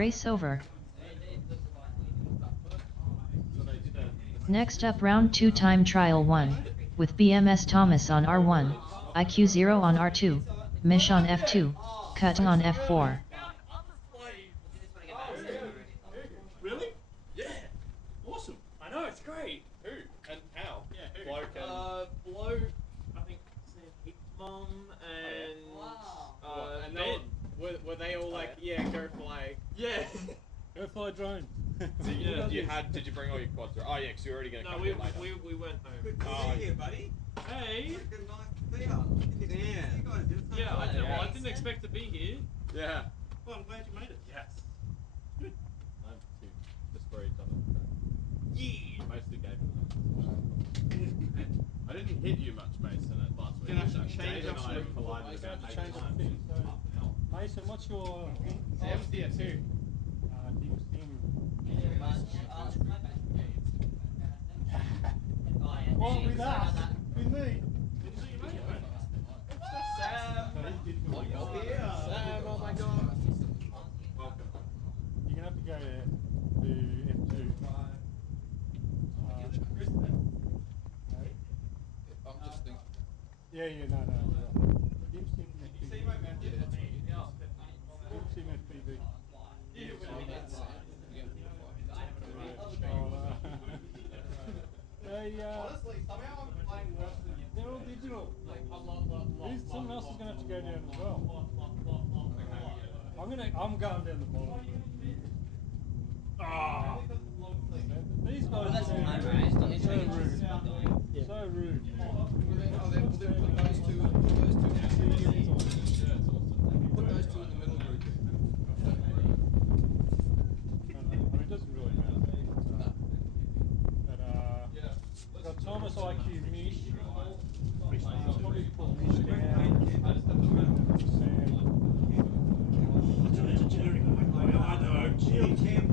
Race over. Next up round 2 time trial 1, with BMS Thomas on R1, IQ0 on R2, Mish on F2, Cut on F4. Really? Yeah. Awesome. I know, it's great. Who? And how? Yeah, who? Bloke and... Blow, I think, Mom and... and Ben. were they all like, yeah, go fly? Yeah. Go fly drone. So did you bring all your quads? Oh yeah, because you're already going to come we, here later. we went home. Good to see you here, buddy. Hey. Good nice to see you. Yeah, I didn't expect to be here. Yeah. Well, I'm glad you made it. Yes. I'm to destroy each other. Yeah. Mostly gave it. I didn't hit you much, Mason, at last week. Dave and I collided about 8 times. Mason, what's your Sam's here too. Well, with us, with me. Sam! Sam, oh my god! Welcome. You're gonna have to go to F2. I'm just thinking. Yeah, no. Jim's thinking FPV. Jim's in FPV. Honestly, somehow I'm playing worse than you. They're all digital. Someone else is gonna have to go down as well. I'm going down the bottom. Ah! These guys are so rude. So rude. Put those two in the middle group. I mean, it doesn't really matter. But got Thomas IQ Mish. Probably put Mish down. I know. Chill, Cam.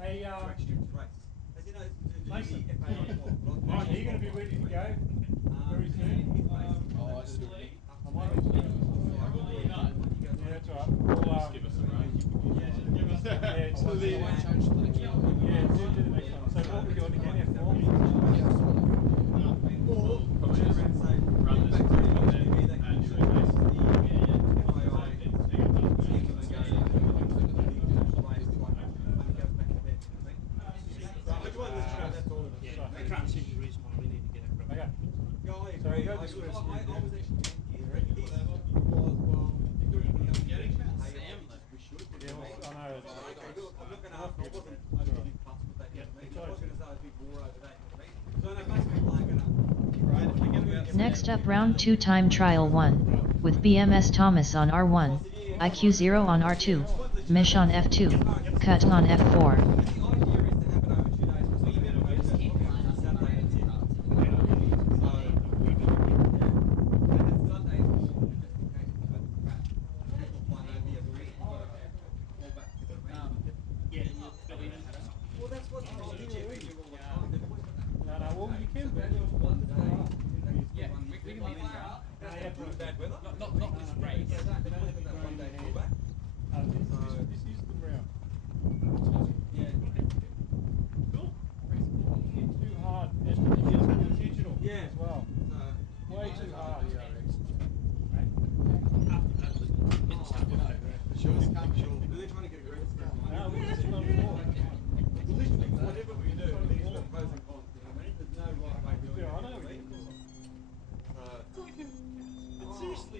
Hey, Mason, are you going to be ready to go very soon? I might have to go. Yeah, that's all right. We'll, Give us a run. yeah, it's still there. Yeah, we'll do the next one. So what we're doing again, F4? Run this through and then add your base. I can't see the reason why we need to get it. Okay. Guys, So you go this way. I was actually Yeah, well, I know. Next up round 2 time trial 1, with BMS Thomas on R1, IQ0 on R2, Mish on F2, Cut on F4. Seriously.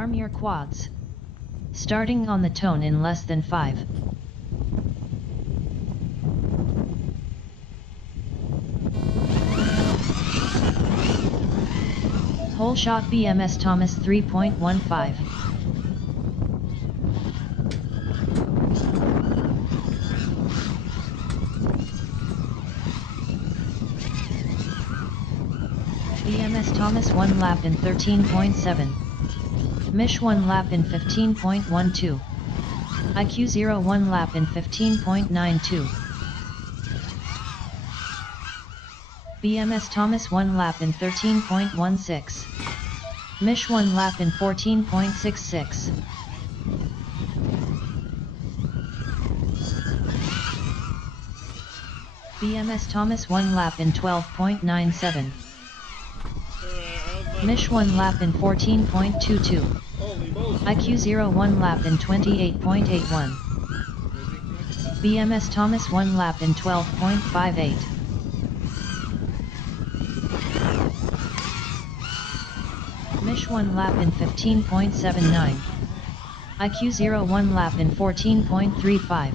Arm your quads. Starting on the tone in less than 5. Whole shot BMS Thomas 3.15. BMS Thomas 1 lap in 13.7. Mish 1 lap in 15.12. IQ 0 1 lap in 15.92. BMS Thomas 1 lap in 13.16. Mish 1 lap in 14.66. BMS Thomas 1 lap in 12.97. Mish 1 lap in 14.22. IQ 0 1 lap in 28.81. BMS Thomas 1 lap in 12.58. Mish 1 lap in 15.79. IQ 0 1 lap in 14.35.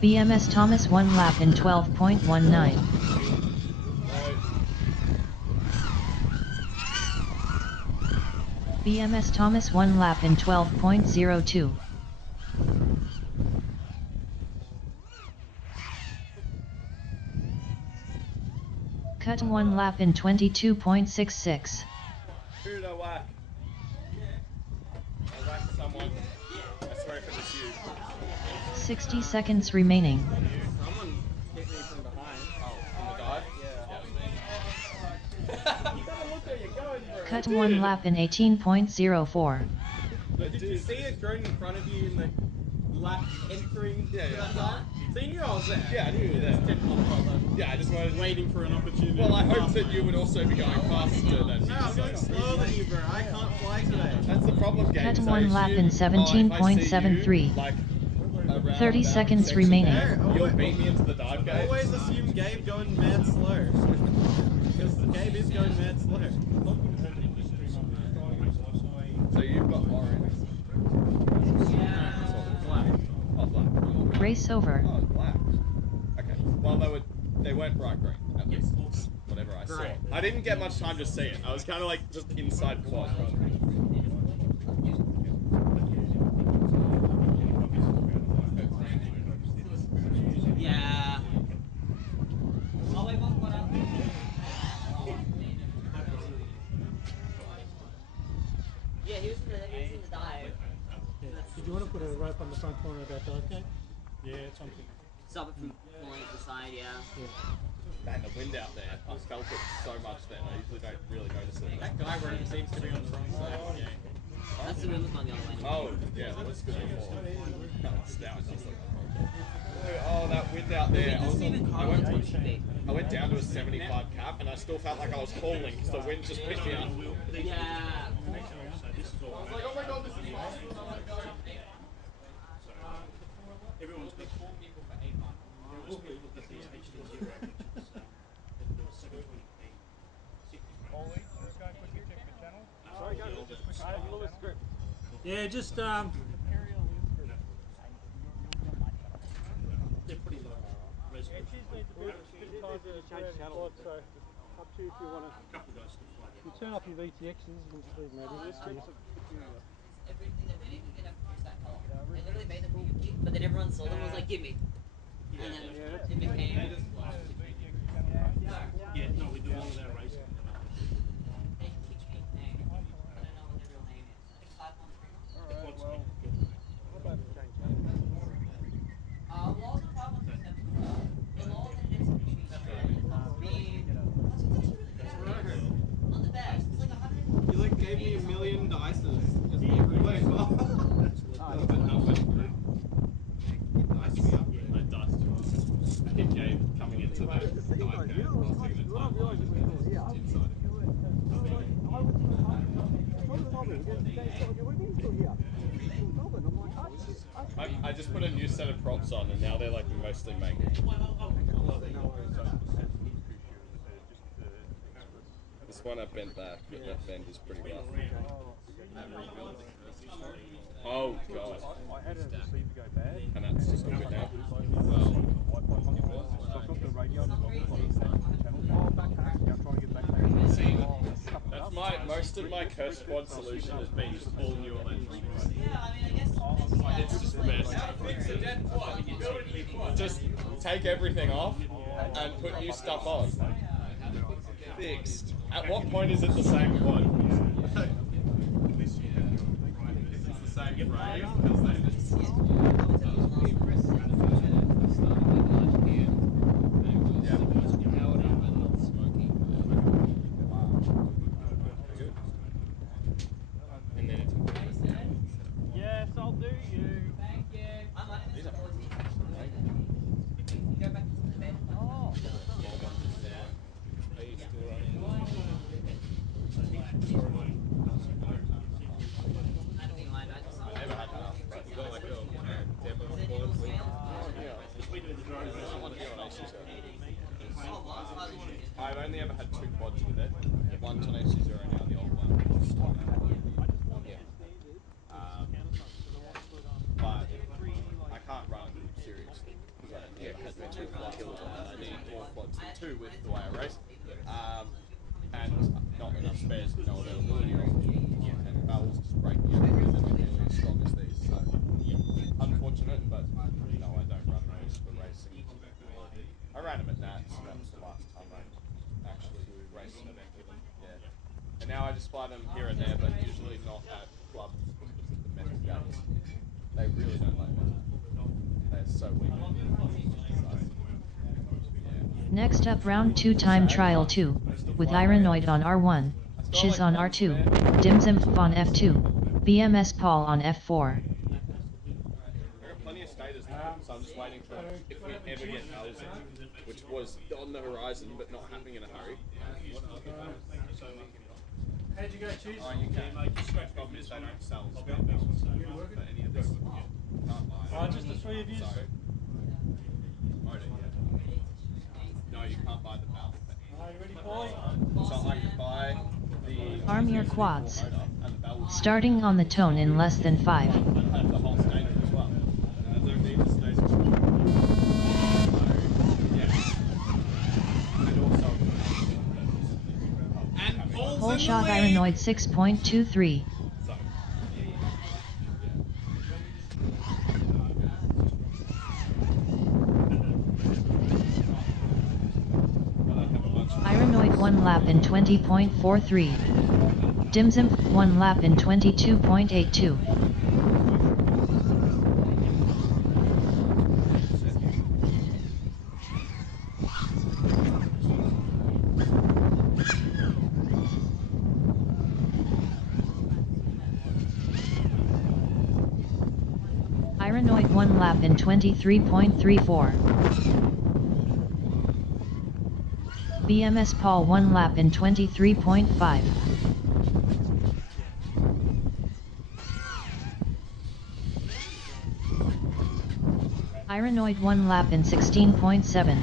BMS Thomas 1 lap in 12.19. BMS Thomas 1 lap in 12.02. Cut 1 lap in 22.66. Who did I whack? I whacked someone. I swear if it was you. 60 seconds remaining. Someone hit me from behind. Oh, on the dive? Yeah. You gotta look where you're going, bro. Cut 1 lap in 18.04. Did you see a drone in front of you in the lap entering that dive? So you knew I was there? Yeah, I knew you were there. Yeah, I just wanted Waiting for an opportunity. Well, I hope that you would also be going faster than No, I'm going slower than you, bro. I can't fly today. That's the problem, game. Cut 1 lap in 17.73. 30 seconds remaining. You'll beat me into the dive game. Always assume Gabe going mad slow. Because Gabe is going mad slow. So you've got orange. Black. Oh, black. Race over. Oh, black. Okay. Well, they weren't bright green. At least whatever I saw. I didn't get much time to see it. I was kind of like just inside quad. Yeah. Yeah, he was in the dive. Did you want to put a rope on the front corner of that dive gate? Yeah, something. Stop it from falling to the side, yeah. Man, the wind out there. I felt it so much then. I usually don't really notice it. That guy rope seems to be on the wrong side of the game. That's the wind was on the other way. Oh, yeah, that was good before. It's down. Oh, that wind out there. I went down to a 75 cap and I still felt like I was falling because the wind just picked me up. Yeah. I was like, oh my god, this is fast. Everyone's been 4 people for 8 months. Most people get these HD 0 pictures. There was 720p. 60 Yeah, just they're pretty low resolution. Up to you if you want to. Couple guys still fly. You turn off your VTXs and maybe Everything that made it up to that color. They literally made them unique, but then everyone sold them and was like, give me. And then it became. Yeah, no, we do all of that racing. They teach me things. I don't know what their real name is. I think 5 months, 3 months. What's Well, also 5 months, 7 months. The law that it is to be not the best. It's like 100. You like gave me a million dices. Just everywhere. I hit Gabe coming into the dive game. I just put a new set of props on and now they're like mostly mangled. one I bent back, but that bend is pretty rough. Oh god. I had a receiver go bad. And that's just all good now. So I've got the radio on the channel. Back hack. Yeah, I'm trying to get back hack. See, that's most of my curse quad solution has been just all new electric. It's just messed. Just take everything off and put new stuff on. Fixed. At what point is it the same quad? It's the same frame. Yes, I'll do you. Thank you. I'm not in this Go back to the bed. Oh. That'll be mine. I Never had that. But you got like a demo quad. I've only ever had 2 quads with it. One's on AC0 now, the old one. But I can't run seriously because I never had 2 quads and I need more quads than 2 with the way I race. And not enough spares with no availability. And barrels just break the other and they're not nearly as strong as these. So unfortunate, but no, I don't run those for racing. I ran them at Nats, and that was the last time I actually raced them. Yeah. And now I just fly them here and there, but usually not at clubs because of the metal guns. They really don't like metal. They're so weak. Next up round 2 time trial 2, with Ironoid on R1, Chiz on R2, Dimzimpf on F2, BMS Paul on F4. There are plenty of staters now, so I'm just waiting for if we ever get L's in, which was on the horizon but not happening in a hurry. How'd you go, Cheese? Oh, you can. The problem is they don't sell spare bells for any of this. Can't buy it. Just the 3 of you? So, no, you can't buy the bell. Are you ready, boy? So I could buy the Arm your quads. and the bell would Starting on the tone in less than 5. have the whole stator as well. And I don't need the stator. So, yeah. And also, Whole shot Ironoid 6.23. Ironoid 1 lap in 20.43. Dimzimpf 1 lap in 22.82. Ironoid 1 lap in 23.34. BMS Paul 1 lap in 23.5. Ironoid 1 lap in 16.7.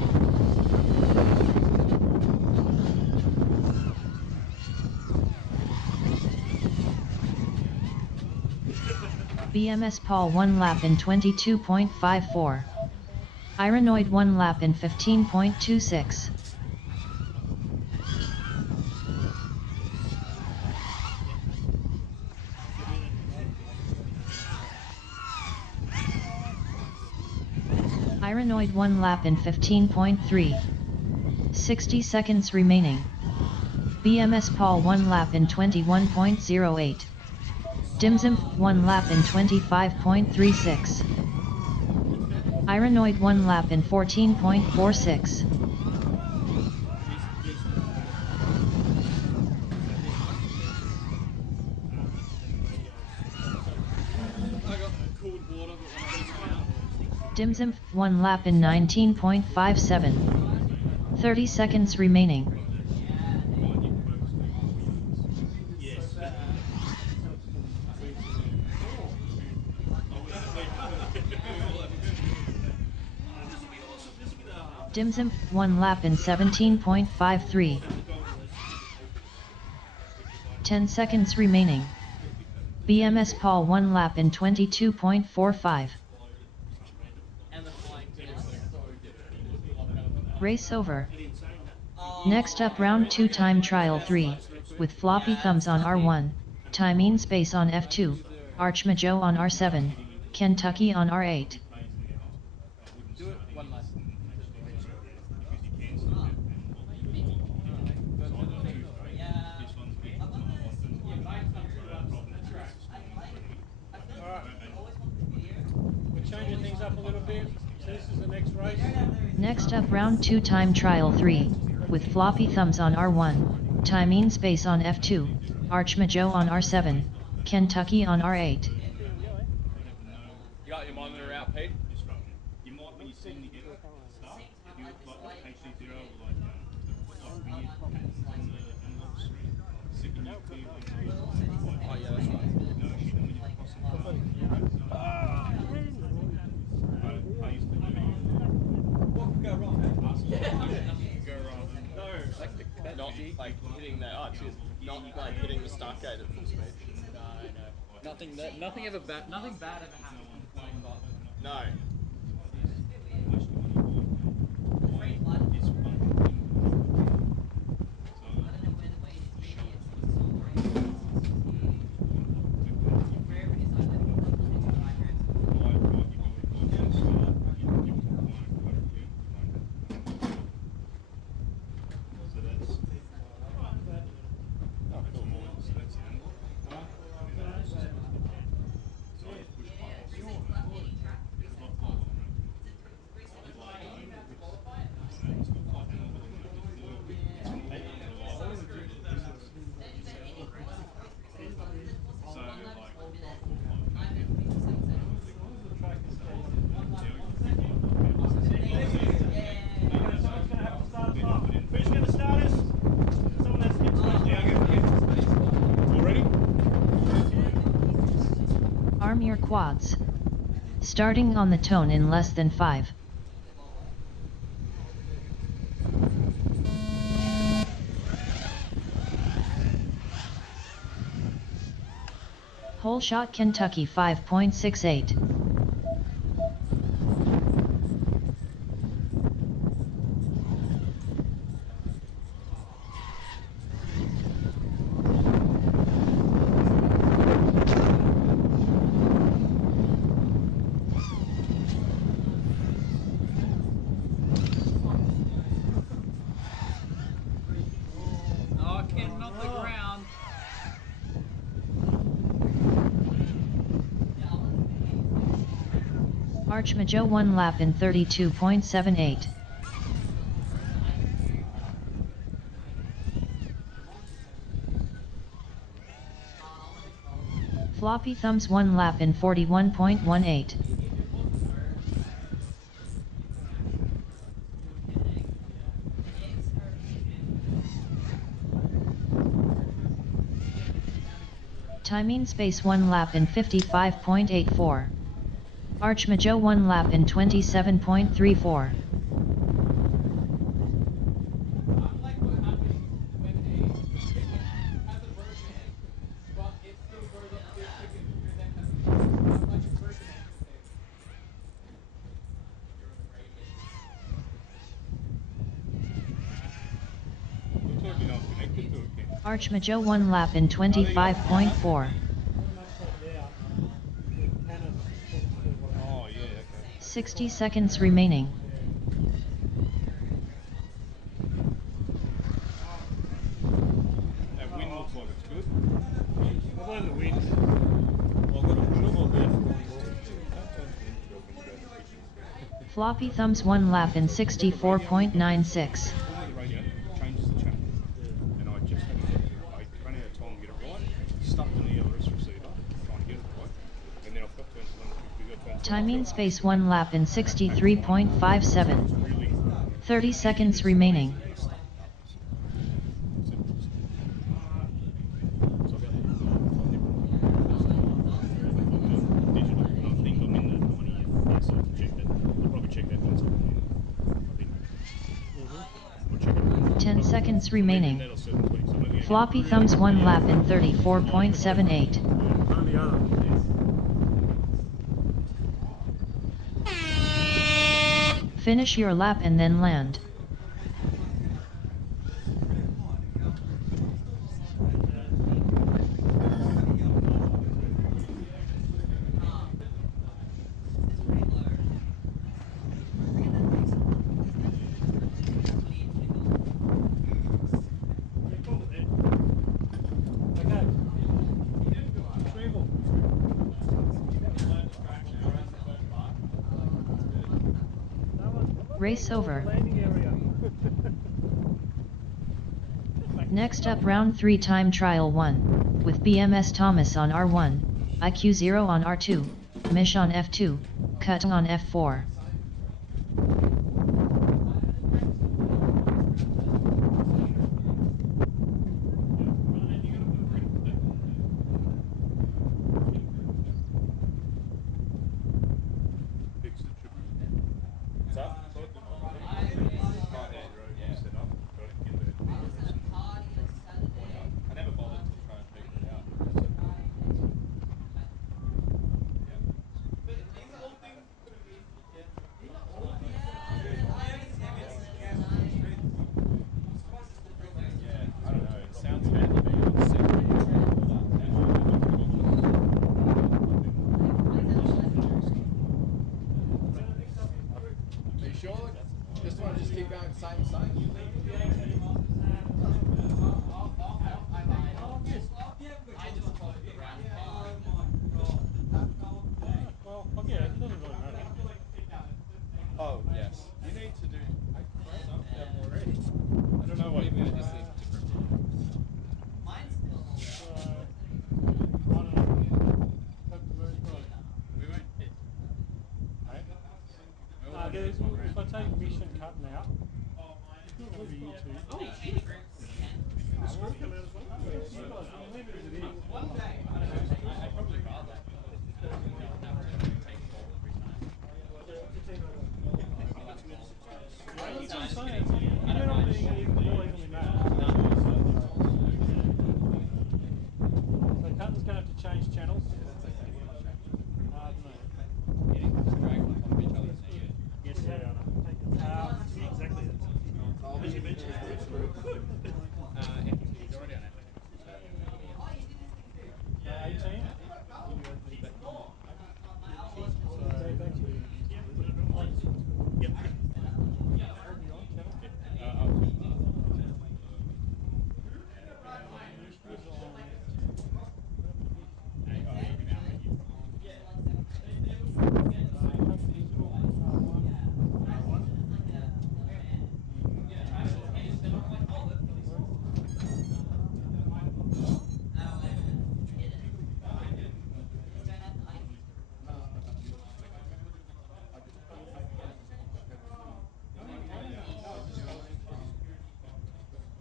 BMS Paul 1 lap in 22.54. Ironoid 1 lap in 15.26. Ironoid 1 lap in 15.3. 60 seconds remaining. BMS Paul 1 lap in 21.08. Dimzimpf 1 lap in 25.36. Ironoid 1 lap in 14.46. Dimzimpf 1 lap in 19.57. 30 seconds remaining. Dimzimpf 1 lap in 17.53. 10 seconds remaining. BMS Paul 1 lap in 22.45. And the flying too. Race over. Next up round 2 time trial 3, with floppy thumbs on R1, timing space on F2, Archmajo on R7, Kentucky on R8. Do it one last. Alright. We're changing things up a little bit. So this is the next race. Next up round 2 time trial 3, with floppy thumbs on R1, timing space on F2, Archmajo on R7, Kentucky on R8. You got your monitor out, Pete? You might, when you see me get stuff, if you look like HD0 or like weird patterns on the analog screen, second you clear Oh yeah, that's right. no, even when you're crossing I used to do it. What could go wrong? Go wrong. No, like not like hitting the not like hitting the start gate at full speed. Nothing ever bad. Nothing bad ever happened when playing golf. No. Who's going to start us? Someone that's already? Arm your quads. Starting on the tone in less than 5. Hole shot Kentucky 5.68. Oh, Ken, not the ground. Archmajo 1 lap in 32.78. Floppy thumbs 1 lap in 41.18. Timing space 1 lap in 55.84. Archmajo 1 lap in 27.34. Archmajo 1 lap in 25.4. Oh, yeah, okay. 60 seconds remaining. That wind looks like it's good. I won the wind. Well, I've got a dribble there. Floppy thumbs 1 lap in 64.96. The radio changes the channel. And I just had to get it. I ran out of time to get it right. Stuck in the LRS receiver, trying to get it right. And then I've got to Timing space 1 lap in 63.57. 30 seconds remaining. 8 seconds remaining. That'll certain tweaks. I'm gonna get Floppy thumbs 1 lap in 34.78. On the other. Finish your lap and then land. Okay. Retrieval. Race over. Landing area. Next up round 3 time trial 1, with BMS Thomas on R1, IQ 0 on R2, Mish on F2, Cut on F4. fix the trip. What's up? Set up. Got it. Get there. I never bothered to try and figure it out. Yeah, I don't know. It sounds handy being on Are you sure? Just want to just keep going same. Well, yeah, it doesn't really matter. Oh, yes. You need to do something already. I don't know what you're going to just Mine's still. I don't know. That's very good. We won't hit. If I take mission cutting out, it'll be you two. Oh, cheating groups. Leave it as it is. I probably rather. That's what I'm saying. You're not being evenly matched. So Cutton's going to have to change channels. Yes, yeah. Exactly. As you mentioned, He's already on it. 18. Yep.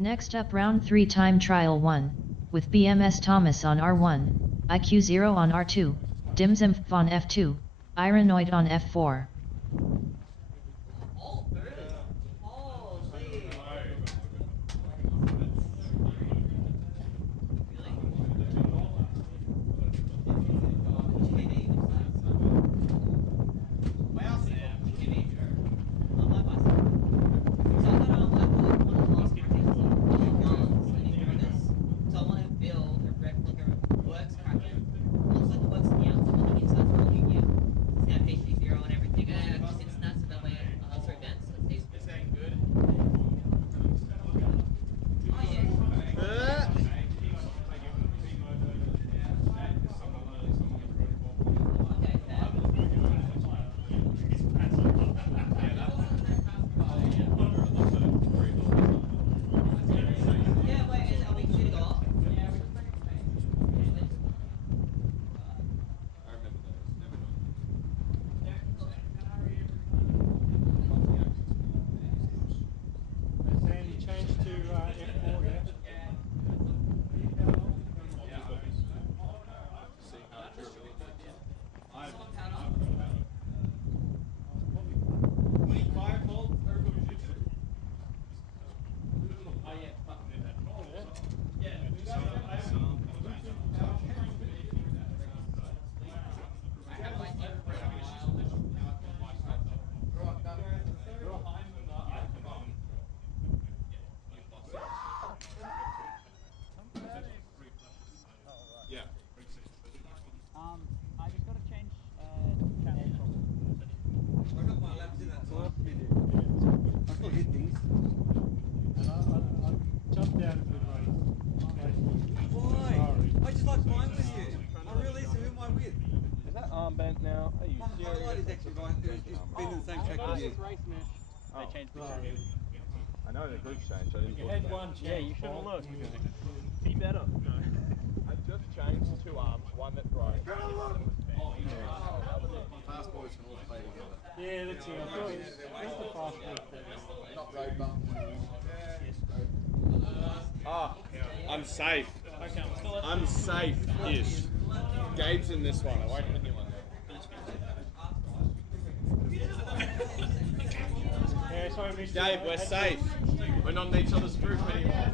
Next up round 3 time trial 1, with BMS Thomas on R1, IQ 0 on R2, Dimzimpf on F2, Ironoid on F4. Oh, really? Holy. Scotty's actually right. He's been in the same track with you. Oh. I know the group's changed. I didn't You look had at that. one chance. Yeah, you should have looked. Be better. I just changed 2 arms, one that broke. Fast boys can all play together. Yeah, that's it. That's the fast one. Not road bump. Ah, I'm safe. I'm safe-ish. Gabe's in this one. I won't hit anyone. Yeah, sorry, missed you. Gabe, we're safe. We're not in each other's group anymore.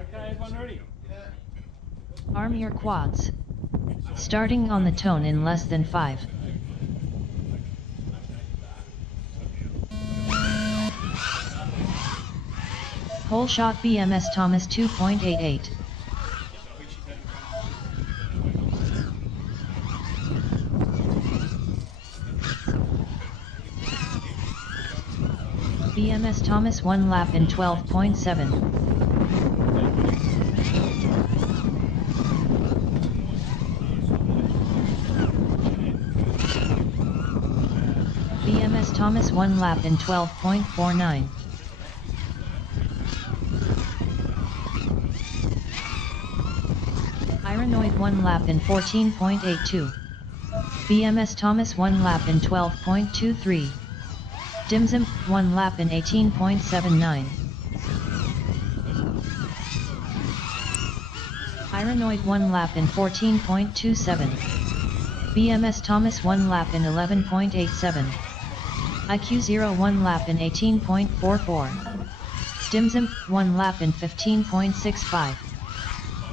Okay, everyone ready? Arm your quads. Starting on the tone in less than 5. Whole shot BMS Thomas 2.88. BMS Thomas 1 lap in 12.7. BMS Thomas 1 lap in 12.49. Ironoid 1 lap in 14.82. BMS Thomas 1 lap in 12.23. Dimsim 1 lap in 18.79. Ironoid 1 lap in 14.27. BMS Thomas 1 lap in 11.87. IQ 0 1 lap in 18.44. Dimsim 1 lap in 15.65.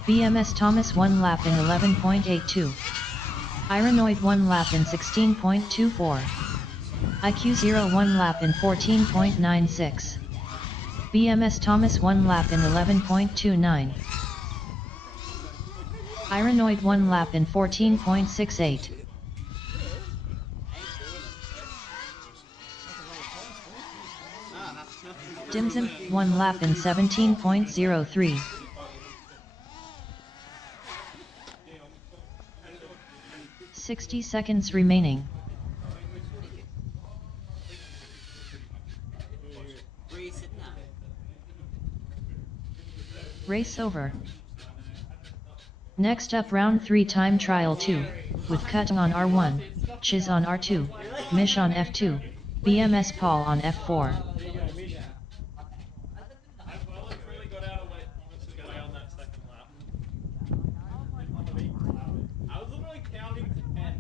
BMS Thomas 1 lap in 11.82. Ironoid 1 lap in 16.24. IQ 0 1 lap in 14.96. BMS Thomas 1 lap in 11.29. Ironoid 1 lap in 14.68. Dimsim 1 lap in 17.03. "60 seconds remaining. Where are you sitting at? Race over. Next up round 3 time trial 2, with Cutting on R1, Chiz on R2, Mish on F2, BMS Paul on F4. There you go, Mish. I was literally counting to 10.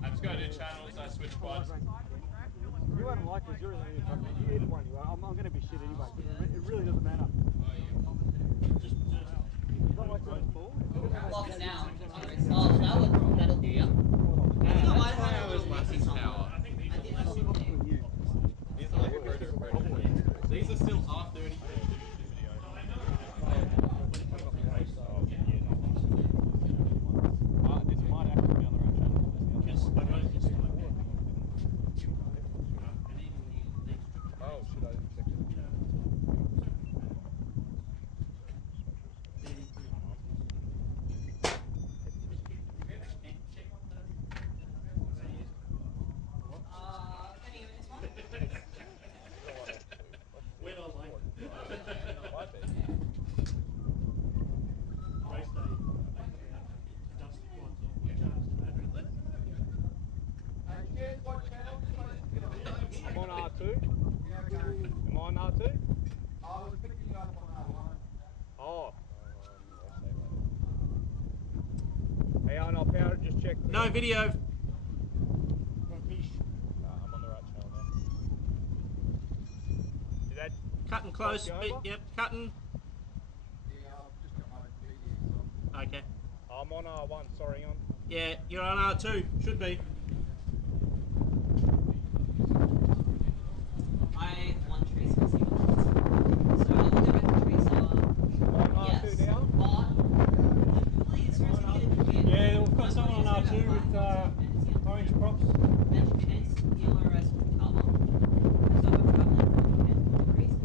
I just go to channels, I switch quads. You won't like this, you're really fucking. You either one, you are. I'm going to be shit anyway. It really doesn't matter. Lock it down. Oh, that'll do ya. I was less in power. These are still R30. Oh shit, I didn't check it. I'm on R2. Am I on R2? Oh. Hey, I'll power just check. No video. I'm on the right channel now. Is that Cutting close. Copy over? Yep, cutting. Okay. I'm on R1, sorry, on. Yeah, you're on R2. Should be. I have one tracer. So I'll go with the tracer. Yes. But please, seriously, get it weird. Yeah, we've got someone on R2 with orange props. Mention case, yellow rest with cover. So we're traveling from Kent to Grace.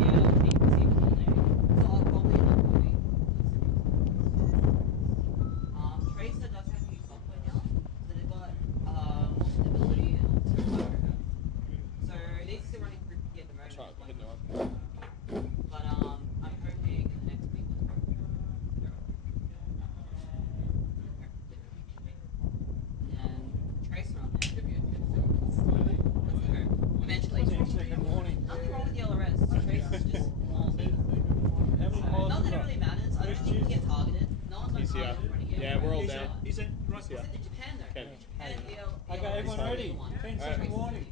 Yeah, I'll keep the same one there. So I'll probably not wait. Tracer does have new software now. So they've got more stability and also higher. So these still running pretty good at the moment. But I'm hoping next week will probably and tracer on there. Eventually. Nothing wrong with the LRS. Tracer's just more. Not that it really matters. I don't think we get targeted. No one's on target in front of you. Yeah, we're all down. He's in. Right. Yeah. In Japan though. Ken. Japan, I got everyone ready. 10 second warning.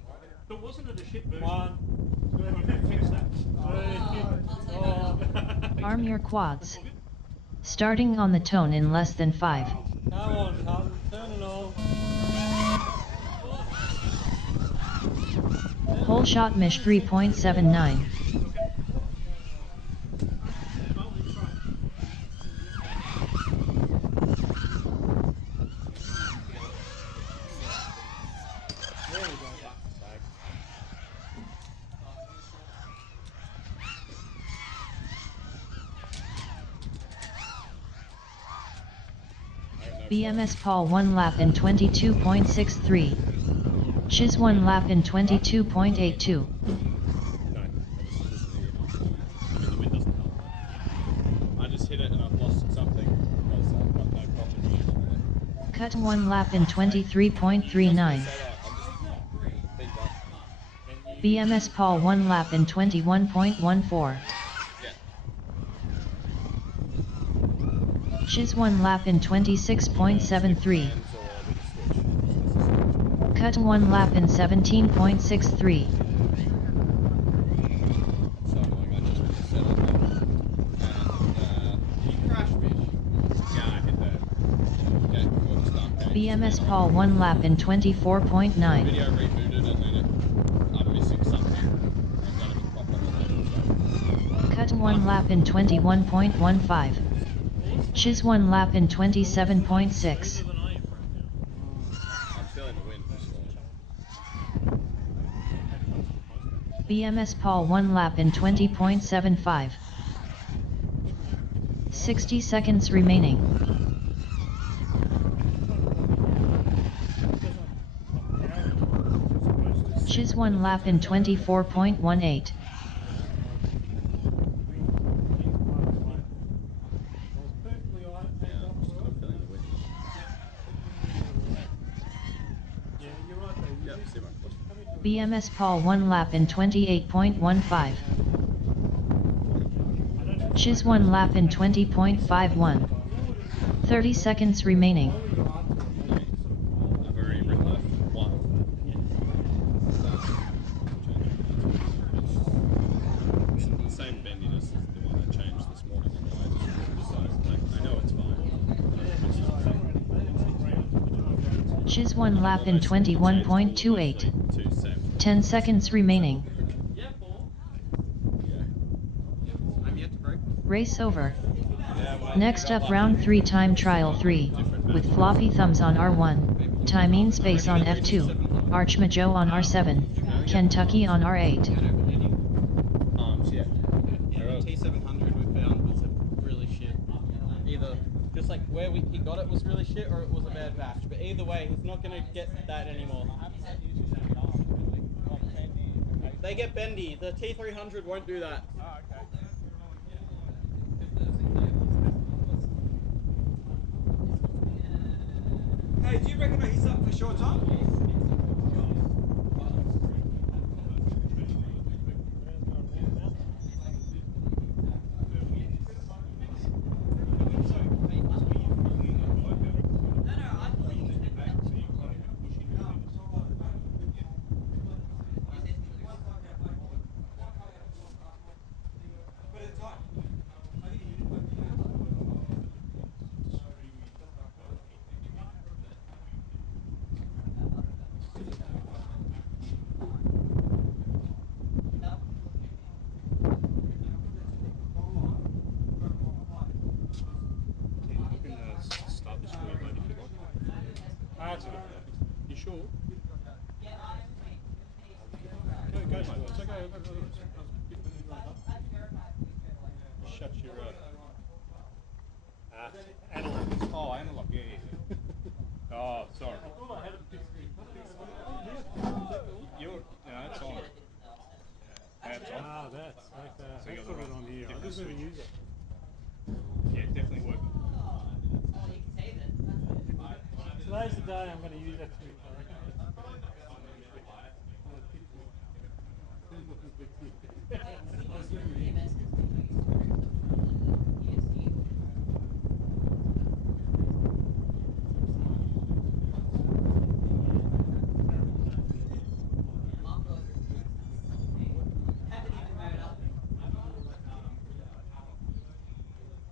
But wasn't it a shit version? One. Fix that. Arm your quads. Starting on the tone in less than 5. Come on, Carlton. Turn it on. Whole shot mish 3.79. BMS Paul 1 lap in 22.63. Chiz 1 lap in 22.82. I just hit it and I've lost something because I've got no property. Cut 1 lap in 23.39. BMS Paul 1 lap in 21.14. Chiz 1 lap in 26.73. Cut 1 lap in 17.63. BMS Paul 1 lap in 24.9. Video rebooted and then I'm missing something. Cut 1 lap in 21.15. Chiz 1 lap in 27.6. I'm feeling the wind. BMS Paul 1 lap in 20.75. 60 seconds remaining. Chiz 1 lap in 24.18. BMS Paul 1 lap in 28.15. Chiz 1 lap in 20.51. 30 seconds remaining. I've already written that one. The same bendiness as the one I changed this morning anyway, so I know it's fine. Chiz 1 lap in 21.28. 10 seconds remaining. Race over. Next up round 3 time trial 3, with floppy thumbs on R1, timing space on F2, Archmajo on R7, Kentucky on R8. Yeah. T700 we found was really shit. Either just like where he got it was really shit or it was a bad batch. But either way, he's not going to get that anymore. They get bendy. The T300 won't do that. Oh, okay. Hey, do you reckon that he's up for short time? mate. It's okay. Shut your. Analog. Oh, analog. Yeah, yeah. Oh, sorry. You're. No, that's on. That's on. Ah, that's okay. So you Let's got put the it on here. I different just never switch. use it. Yeah, definitely working. Today's the day I'm going to use that switch, I reckon.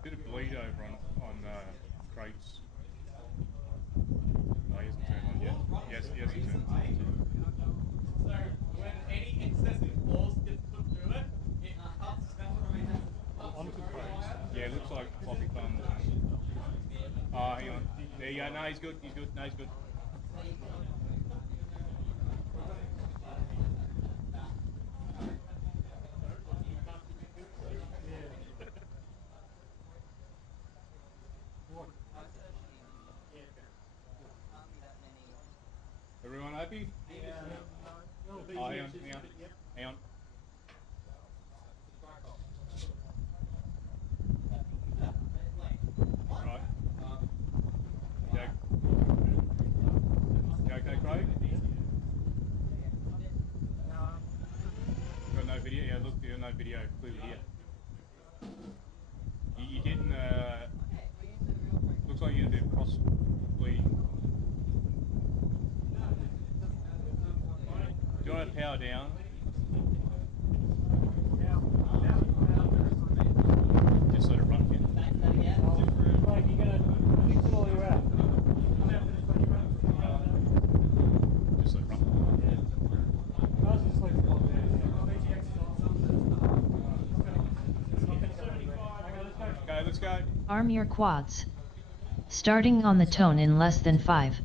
Bit of bleed over on Craig's. Oh, he hasn't turned on yet. Yes, he hasn't turned on. So when any excessive force gets put through it, it cuts. Onto Craig's. Yeah, it looks like floppy thumbs. Oh, hang on. There you go. No, he's good. He's good. No, he's good. Everyone happy? Oh, hang on. Hang on. Right. Okay. You okay, Craig? Got no video? Yeah, look, you got no video clearly here. You didn't, looks like you had a bit of cross bleeding. Do you want to power down? Just let it run again. Like, you're going to fix it all you're out. Just let it run. Ours is like down. Okay, let's go. Arm your quads. Starting on the tone in less than 5.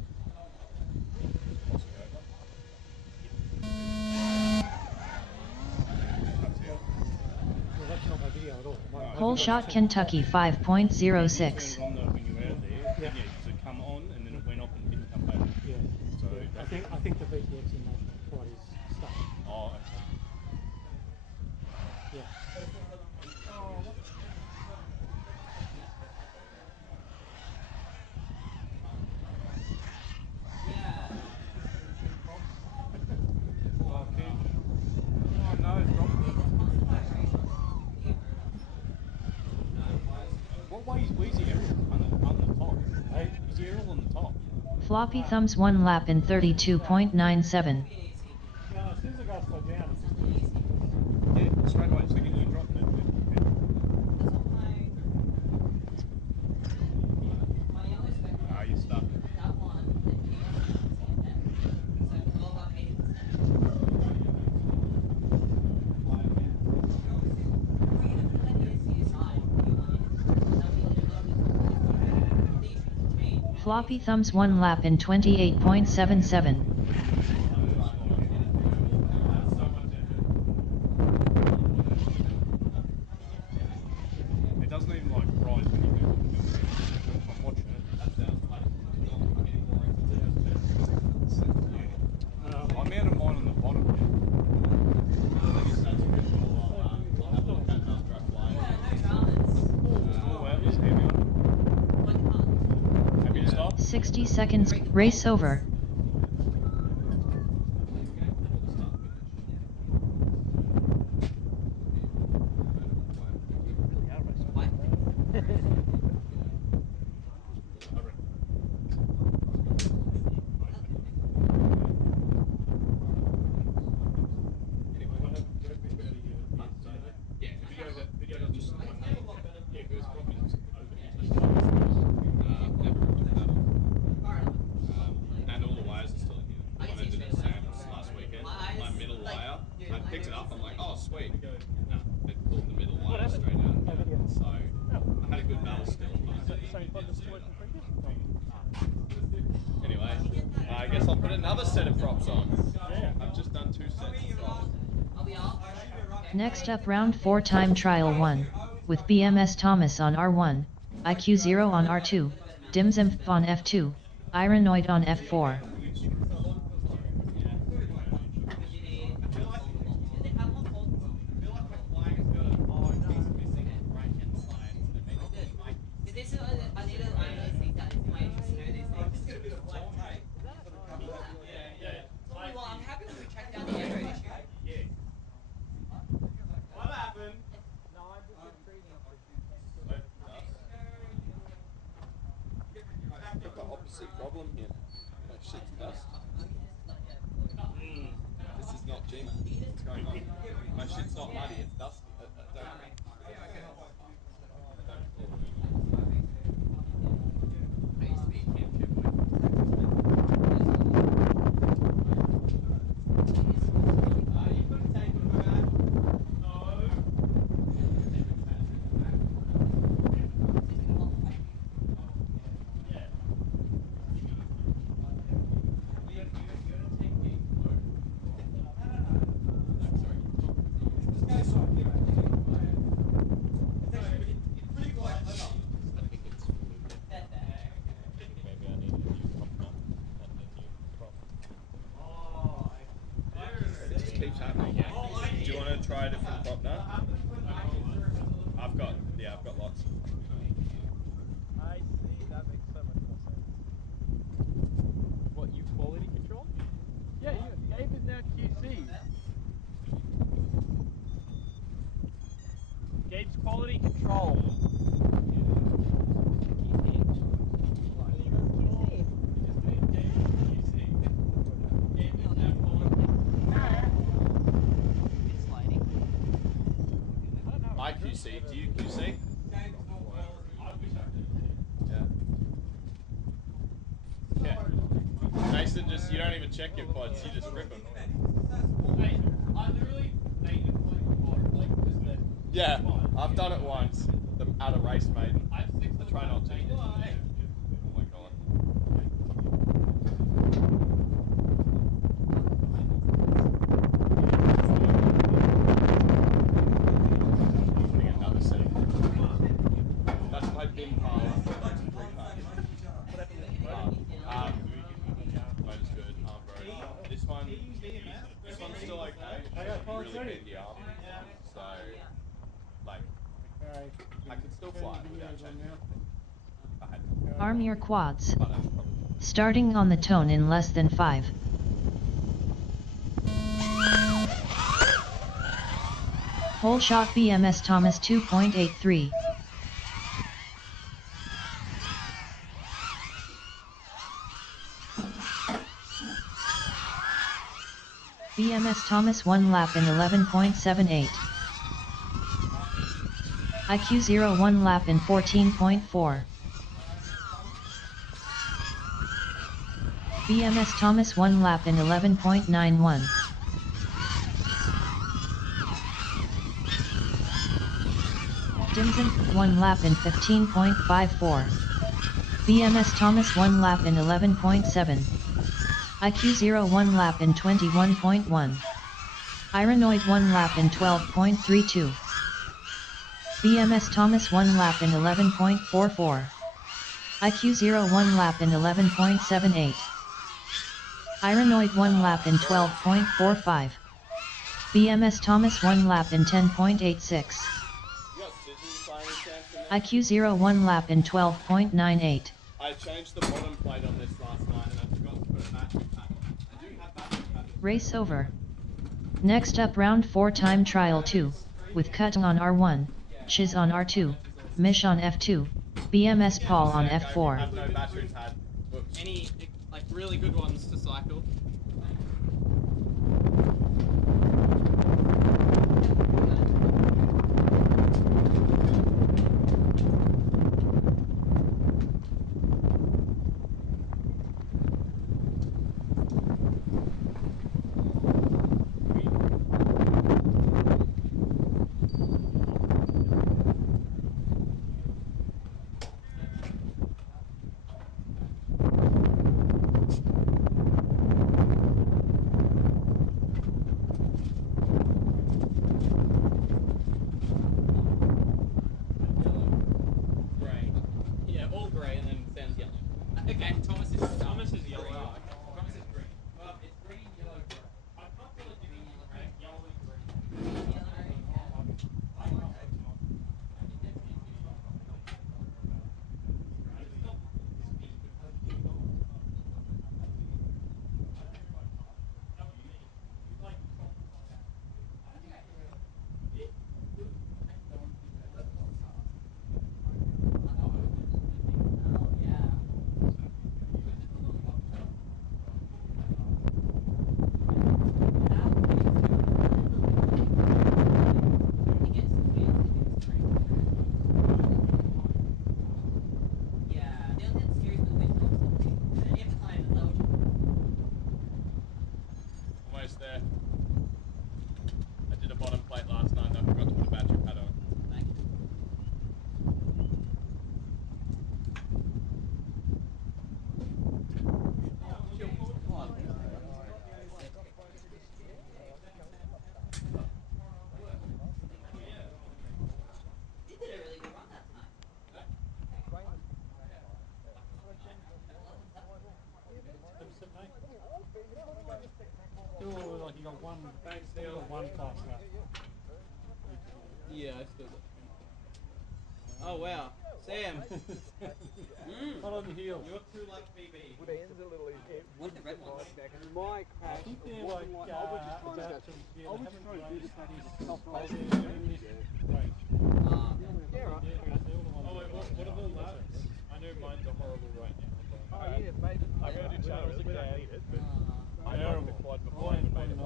Well, that's not my video at all. Whole shot Kentucky 5.06. When you were out of there, yeah, so it come on and then it went off and didn't come back. Yeah. So I think the VTX in that quad is stuck. Oh, Yeah. oh, no, it's wrong. What way is the aerial on the top? Hey, is the aerial on the top? Floppy thumbs 1 lap in 32.97. Yeah, as soon as the guys slow down, it's just easy. Yeah, straight away. So you drop it. Ah, you're stuck. Floppy thumbs 1 lap in 28.77. It doesn't even like rise when you do it. I'm watching it. I mounted mine on the bottom. Oh, that was heavy. Happy to stop? 60 seconds, race over. And all the wires are still in here. When I did exams last weekend, my middle wire, I picked it up, I'm like, oh sweet. No, it pulled the middle wire straight out. So I had a good battle still. Anyway, I guess I'll put another set of props on. I've just done 2 sets of props. Next up round 4 time trial 1, with BMS Thomas on R1, IQ 0 on R2, Dimzimpf on F2, Ironoid on F4. I'm happy we checked out the Android issue. What happened? I've got the opposite problem here. My shit's dust. This is not Gmail. What's going on? My shit's not muddy, it's dusty. Keeps happening. Do you want to try a different prop now? I've got lots. I see, that makes so much more sense. What, you quality control? Yeah, Gabe is now QC. Gabe's quality control. I QC. Do you QC? Yeah. Mason, you don't even check your quads, you just rip them. Yeah, I've done it once at a race, mate. I try not to. Oh my god. Getting another set. That's my bin pile. Motor's good. Bro. This one's still okay. Really bend the arm. So, like, I could still fly without changing. Arm your quads. Starting on the tone in less than 5. Whole shot BMS Thomas 2.83. BMS Thomas 1 lap in 11.78. IQ 0 1 lap in 14.4. BMS Thomas 1 lap in 11.91. Dimson 1 lap in 15.54. BMS Thomas 1 lap in 11.7. IQ 0 1 lap in 21.1. Ironoid 1 lap in 12.32. BMS Thomas 1 lap in 11.44. IQ 0 1 lap in 11.78. Ironoid 1 lap in 12.45. BMS Thomas 1 lap in 10.86. IQ 0 1 lap in 12.98. I changed the bottom plate on this last night and I forgot to put a battery pack. I do have battery pack. Race over. Next up round 4 time trial 2, with Cutting on R1, Chiz on R2, Mish on F2, BMS Paul on F4. I have no battery pad. Any, like, really good ones to cycle? fast enough. Yeah, I still got. Oh wow, Sam. Not on the heel. You're too like BB. What's the red one? I think they're like adapted. Yeah, they haven't released these right. Yeah, right. Oh wait, what are the labs? I know mine's are horrible right now. I'm going to do channels again. I know the quad before I even made it.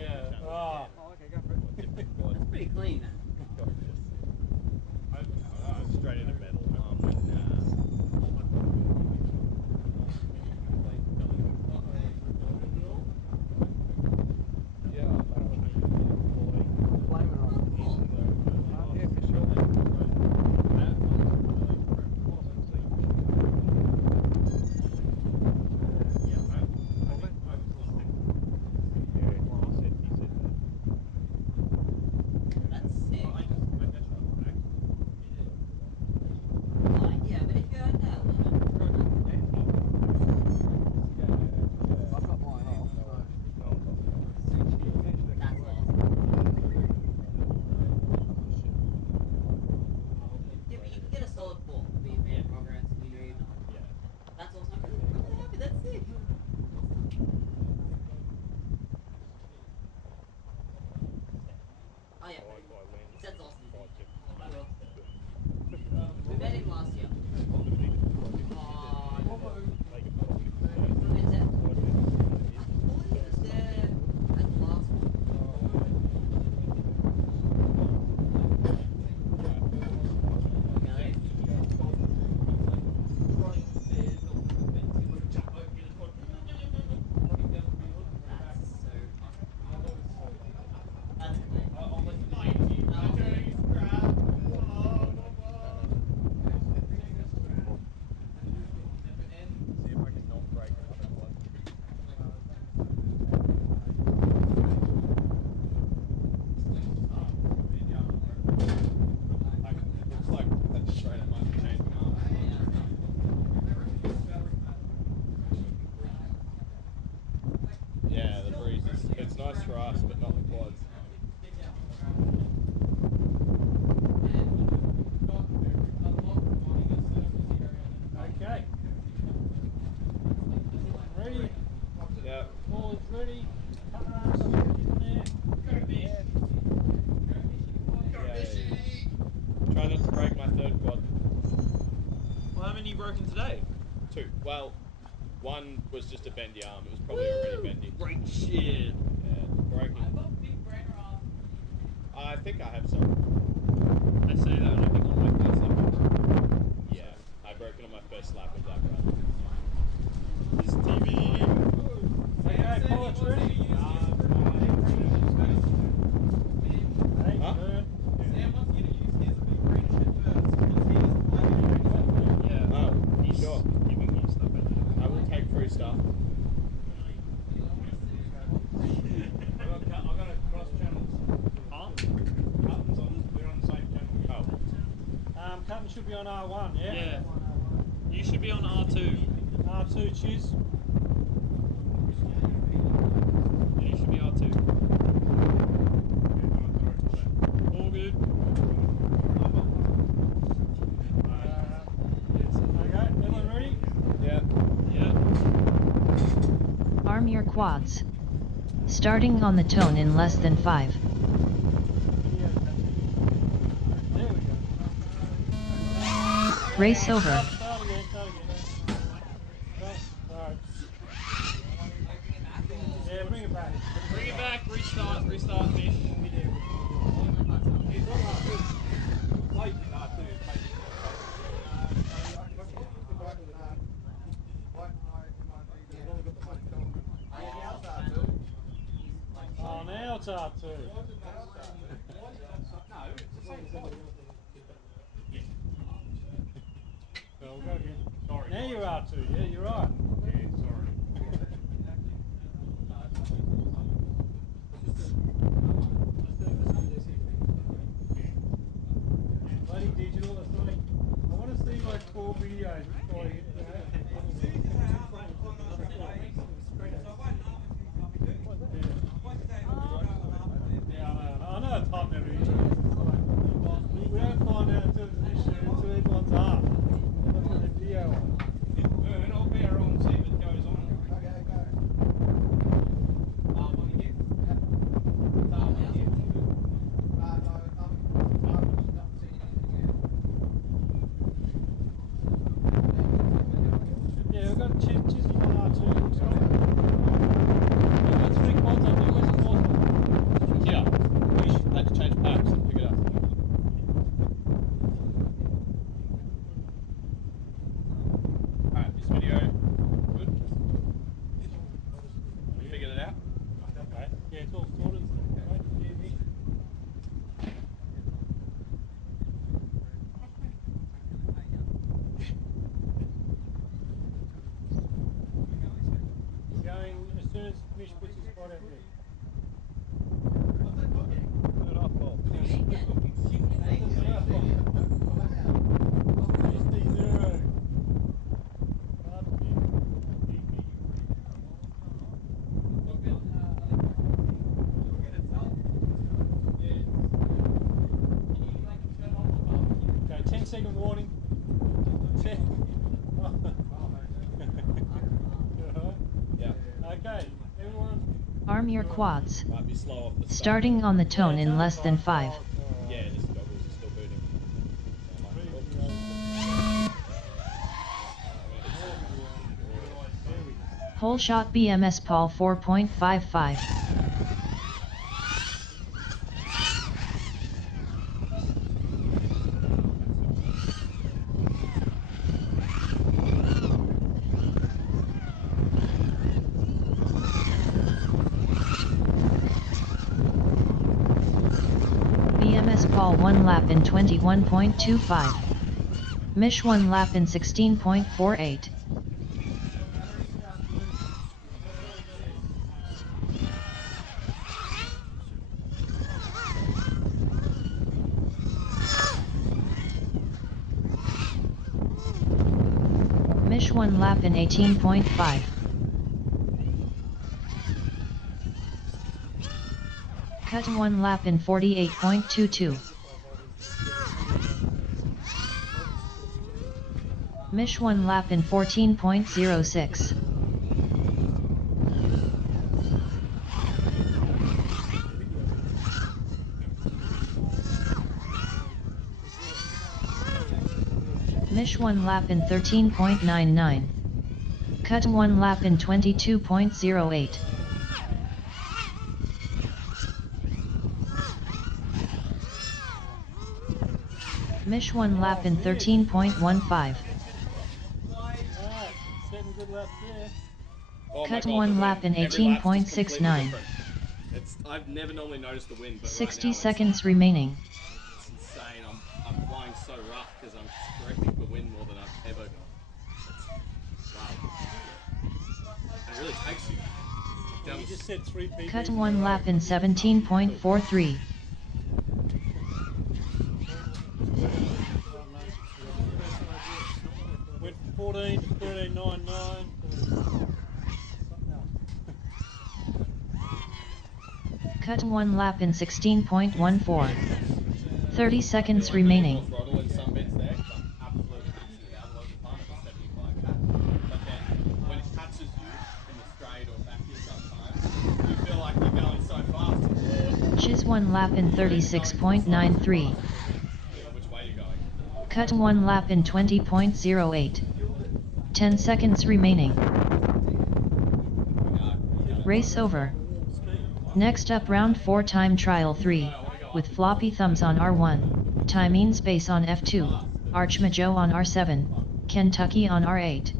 Yeah. Ah. That's pretty clean then. I'm straight into metal. That's sick. Yeah, but if you're at that limit, I've got mine off. that's awesome. Yeah, but you can get a solid 4 for your band progress and you know you're not. That's awesome. I'm really happy. That's sick. Oh yeah. That's awesome. I will. We met him last year. Is that? He was there at the last one. See if I can not break another one. Looks like that straight might have changed my arm. Yeah, the breeze is, it's nice for us, but not the quads. Okay. Ready? Yeah. Ball is ready. Cut arms in there. Try not to break my third quad. Well, how many you broken today? 2. Well, one was just a bendy arm. It was probably already bendy. Great shit. Yeah, broken. I think I have some. I say that when I think on my first lap. Yeah, I broke it on my first lap of that run. This TV. Okay, Pollock's ready. Hey, Huh? turn. Sam wants you to use his big green shit first because he doesn't play it. Yeah. Oh, sure. Giving you stuff. I will take free stuff. I've got to cross channels. Huh? Buttons on, we're on the same channel. Oh. Cutting should be on R1, yeah? Yeah. You should be on R2. R2, choose. Yeah, you should be R2. All good. Okay, everyone ready? Yeah. Yeah. Arm your quads. Starting on the tone in less than 5. There we go. Race over. Start again. Alright. Yeah, bring it back. Bring it back. Restart, fish. Oh, now it's R2. We'll go again. Sorry. Now you're R2, yeah, you're right. Yeah, sorry. Bloody digital, it's like, I want to see like 4 videos before I hit yeah, I know the type never usually. We don't find out until it's an issue, until everyone's up. That's what the video on. Burn, I'll bear on, see if it goes on. Yeah, we've got Chisney on R2, looks like. We've got 3 quads up there. Where's the 4th one? Here. We had to change packs and pick it up. Alright, this video good. We figured it out. Okay. Yeah, it's all sorted. Right? Yeah. Going as soon as Mish puts his spot out there. Put it off, Paul. Just zero. Okay, 10-second warning. 10. Yeah. Okay, everyone. Arm your quads. Might be slow off the start. Starting on the tone in less than 5. Yeah, just goggles are still booting. Whole shot BMS Paul 4.55. BMS Paul 1 lap in 21.25. Mish 1 lap in 16.48. Mish 1 lap in 18.5. Cut 1 lap in 48.22. Mish 1 lap in 14.06. Mish 1 lap in 13.99. Cut 1 lap in 22.08. Mish 1 lap in 13.15. Alright, 7 good laps there. Oh my Cut God, 1 the lap in wind. Every lap's just completely 18.69. different. I've never normally noticed the wind, but 60 right now seconds remaining. It's insane. I'm flying so rough because I'm correcting the wind more than I've ever. Wow. And it really takes you. Down You just said 3 people. Cut 1 lap in 17.43. Went from 14 to 13.99. Cut 1 lap in 16.14. 30 seconds remaining. Throttle in some bits there, 'cause I'm absolutely maxing it out a lot of the time at 75 cat. But then when it catches you in the straight or back here sometimes, you feel like you're going so fast. Chiz 1 lap in 36.93. Which way you're going. Cut 1 lap in 20.08. 10 seconds remaining. Race over. Next up round 4 time trial 3, with floppy thumbs on R1, timing space on F2, Archmajo on R7, Kentucky on R8.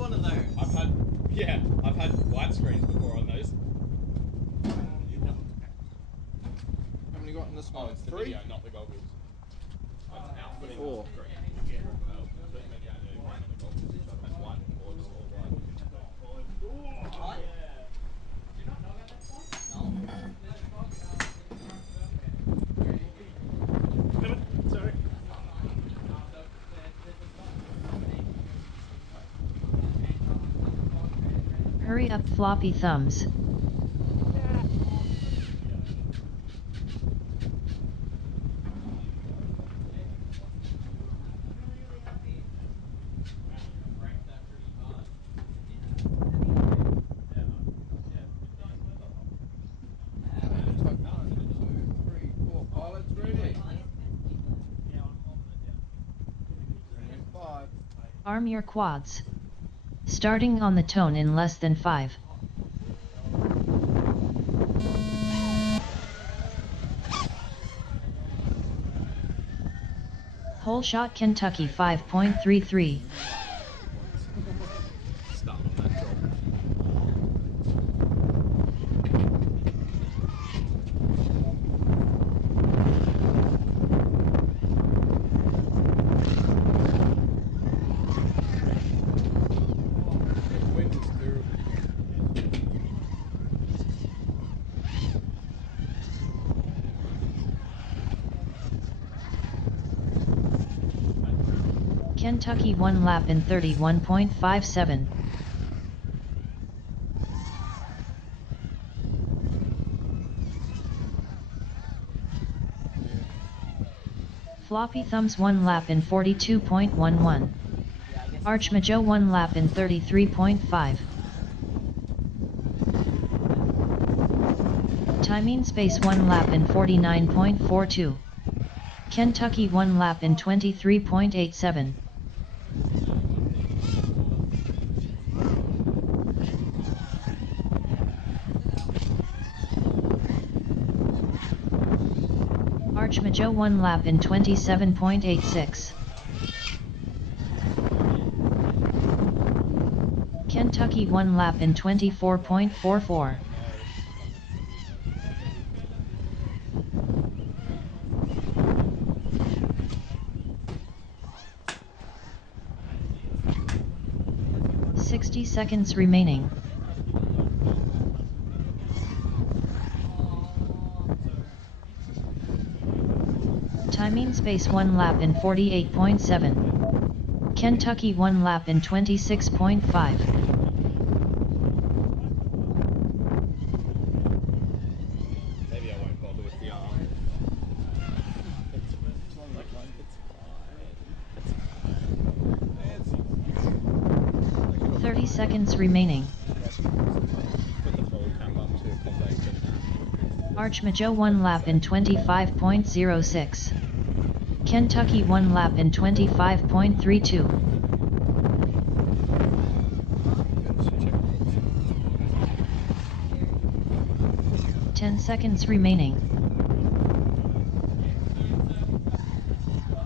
one of those. I've had white screens before on those. How many got in this one? It's the 3? video, not the goggles. Outputting 4. What? Sorry. Hurry up, floppy thumbs. Type 1, 2, 3, 4. Pilots ready. 5. Arm your quads. Starting on the tone in less than 5. Whole shot Kentucky 5.33. Start on that drop. Wind is terrible. Kentucky 1 lap in 31.57. Floppy thumbs 1 lap in 42.11. Archmajo 1 lap in 33.5. Timing space 1 lap in 49.42. Kentucky 1 lap in 23.87. Archmajo 1 lap in 27.86. Kentucky 1 lap in 24.44. Seconds remaining. Timing space 1 lap in 48.7. Kentucky 1 lap in 26.5. Maybe I won't bother with the arm. 30 seconds remaining. Put the full cap up to accommodate it. Archmajo 1 lap in 25.06. Kentucky 1 lap in 25.32. 10 seconds remaining.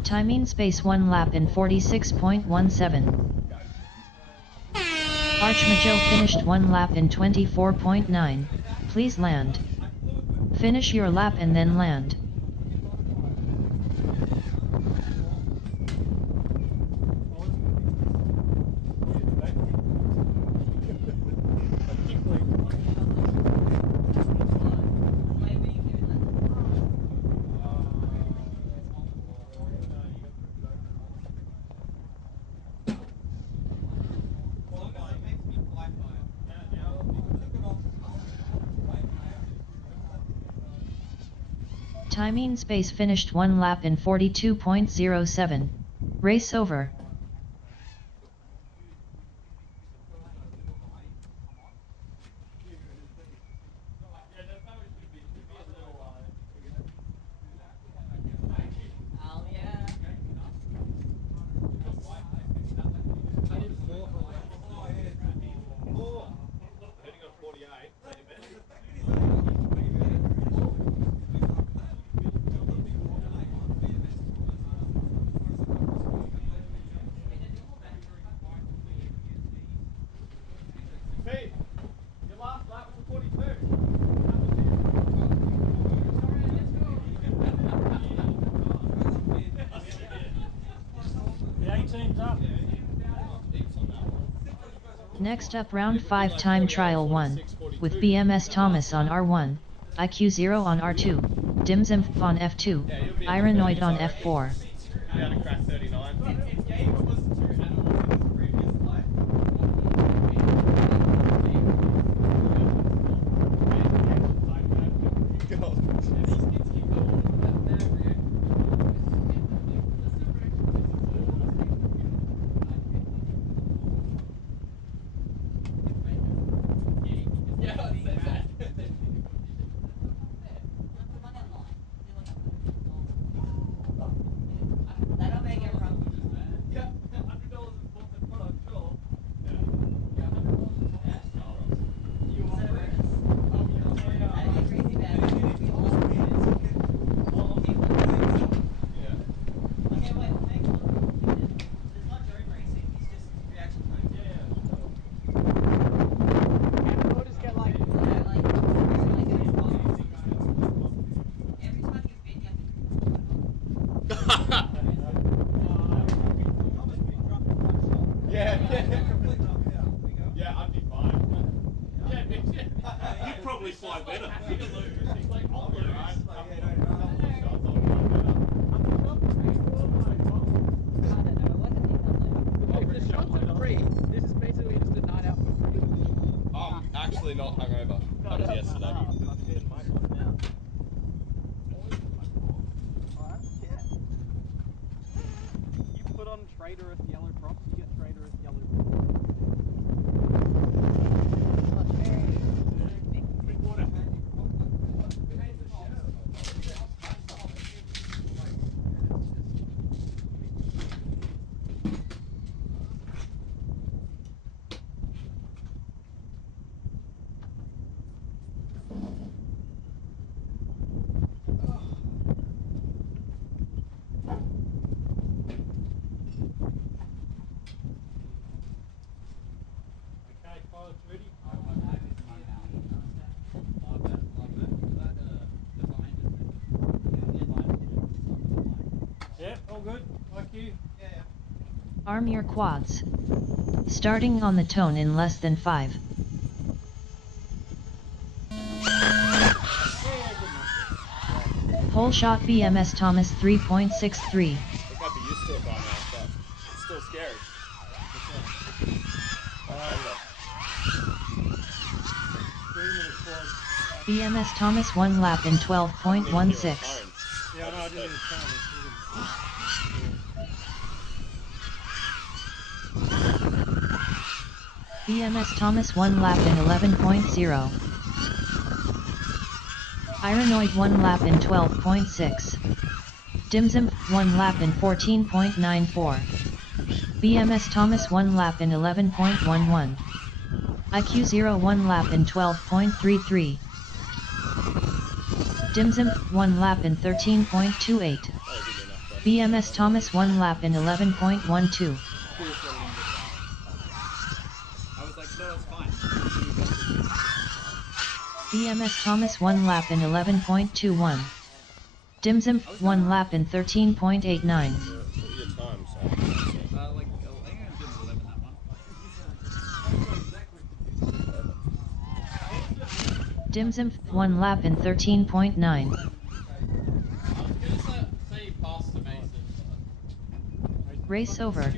Timing space 1 lap in 46.17. Archmajo finished 1 lap in 24.9. Please land. Finish your lap and then land. Timing space finished 1 lap in 42.07. Race over. team's up. Next up round 5 time trial 1, with BMS Thomas on R1, IQ 0 on R2, Dimzimpf on F2, Ironoid on F4. Be able to crack 39. That'll make everyone. Yeah, I'd be fine. You'd probably fly better. This is basically just a night out for free. I'm actually not hungover. That was yesterday. You put on traitorous yellow props, you get traitorous yellow Okay, pilots ready? Yeah, all good. IQ. Arm your quads. Starting on the tone in less than 5. Whole shot BMS Thomas 3.63. I think I'd be used to it by now, but it's still scary. BMS Thomas 1 lap in 12.16. Yeah, no, I didn't even tell this. BMS Thomas 1 lap in 11.0. Ironoid 1 lap in 12.6. Dimzimpf 1 lap in 14.94. BMS Thomas 1 lap in 11.11. IQ 0 1 lap in 12.33. Dimzimpf 1 lap in 13.28. BMS Thomas 1 lap in 11.12. I was like, no, it's fine. BMS Thomas 1 lap in 11.21. Dimzimpf 1 lap in 13.89. What are your times? Like, I think I did 11 that one. Dimzimpf 1 lap in 13.9. I was gonna say you passed to Mason. Race over. And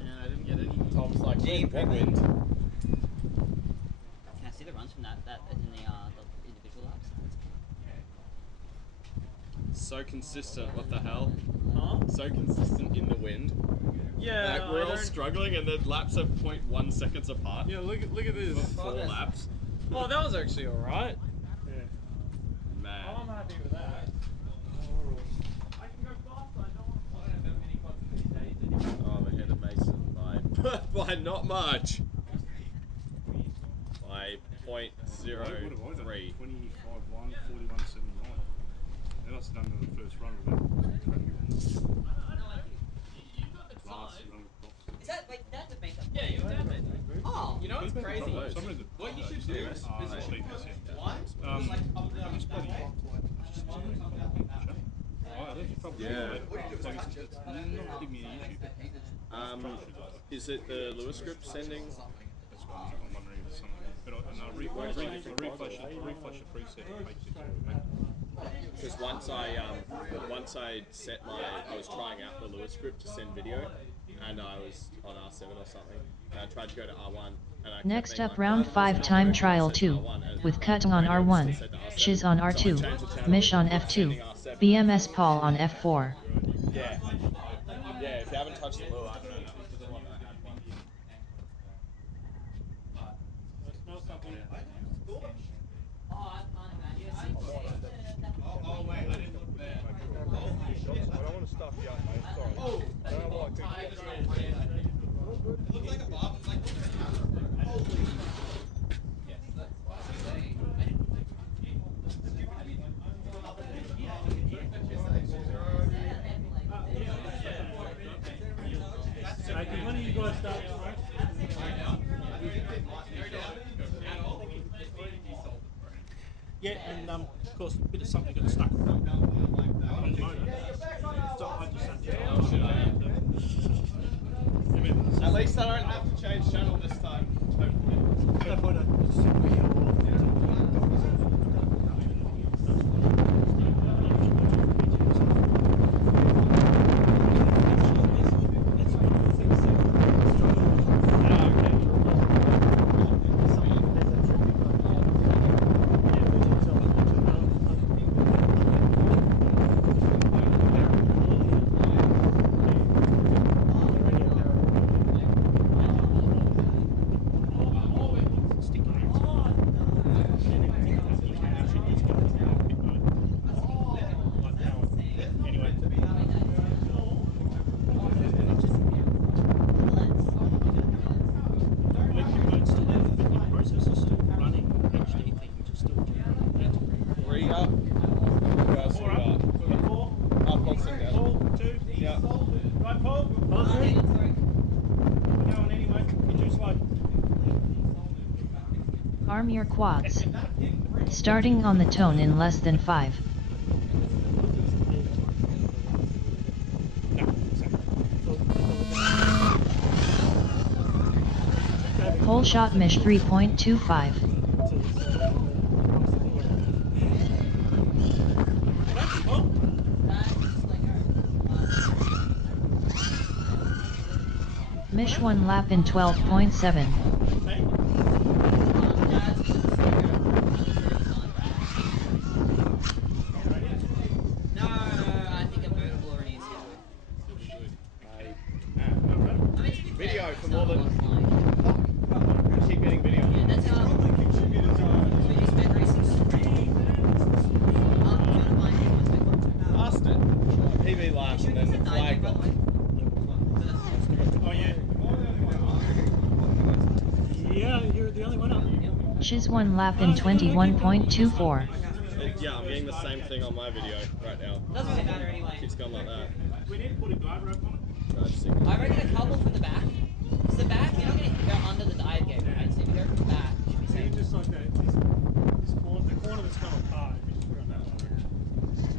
I didn't get any. Tom's like, wind, what wind? Can I see the runs from that in the individual laps? So consistent, what the hell? Huh? So consistent in the wind. Yeah, Like, we're all struggling and the laps are 0.1 seconds apart. Yeah, look at this. For 4 laps. Oh, that was actually alright. Yeah. Man. I'm happy with that. I can go faster. I don't have that many cuts these days anymore. Oh, ahead of Mason by not much. By 0.03. What have I done? 25-1, 41-79. That was done in the first run of that. Last run of box. Is that like that's a makeup? Yeah, you're down there. Oh. You know what's crazy? Somebody's What you should do is actually this, yeah. one. I'm just bloody. Oh, that's probably Yeah. So it's not giving me an issue. Is it the Lewis script sending? That's why I'm wondering if something. But I refresh the preset and makes it. Because once I set my, I was trying out the Lewis script to send video, and I was on R7 or something, and I tried to go to R1, and I kept Next being up like, round "Oh, 5 this is time not trial correct." I said 2, R1, and with cutting on radio R1, still said to R7. shiz on So I R2, changed the channel mish on to F2, sending R7. BMS Paul on F4. Yeah. Yeah, if you haven't touched the lure, I don't know. Oh, wait, I didn't look there. I don't want to stuff you up, mate. Sorry. Oh, I don't know why it looks like a bob. It's like, holy. When are you guys starting, right? Yeah, and of course, a bit of something got stuck on the motor. So I just had to. At least I don't have to change channel this time. Hopefully. Arm your quads. Starting on the tone in less than 5. Hole shot mesh 3.25. Mish 1 lap in 12.7. Video for more than. Keep getting video. Lost it. PB last and then the flag got. Oh yeah. Yeah, you're the only one up. Shiz 1 lap in 21.24. Yeah, I'm getting the same thing on my video right now. Doesn't really matter anyway. It's gone like that. We need to put a guide rope on it. No, just stick it. I reckon a couple for the back. Because the back, you're not going to go under the dive gate, right? So if you go from the back, you should be So you safe. just like that, this corner, the corner that's come apart, you just put it on that one.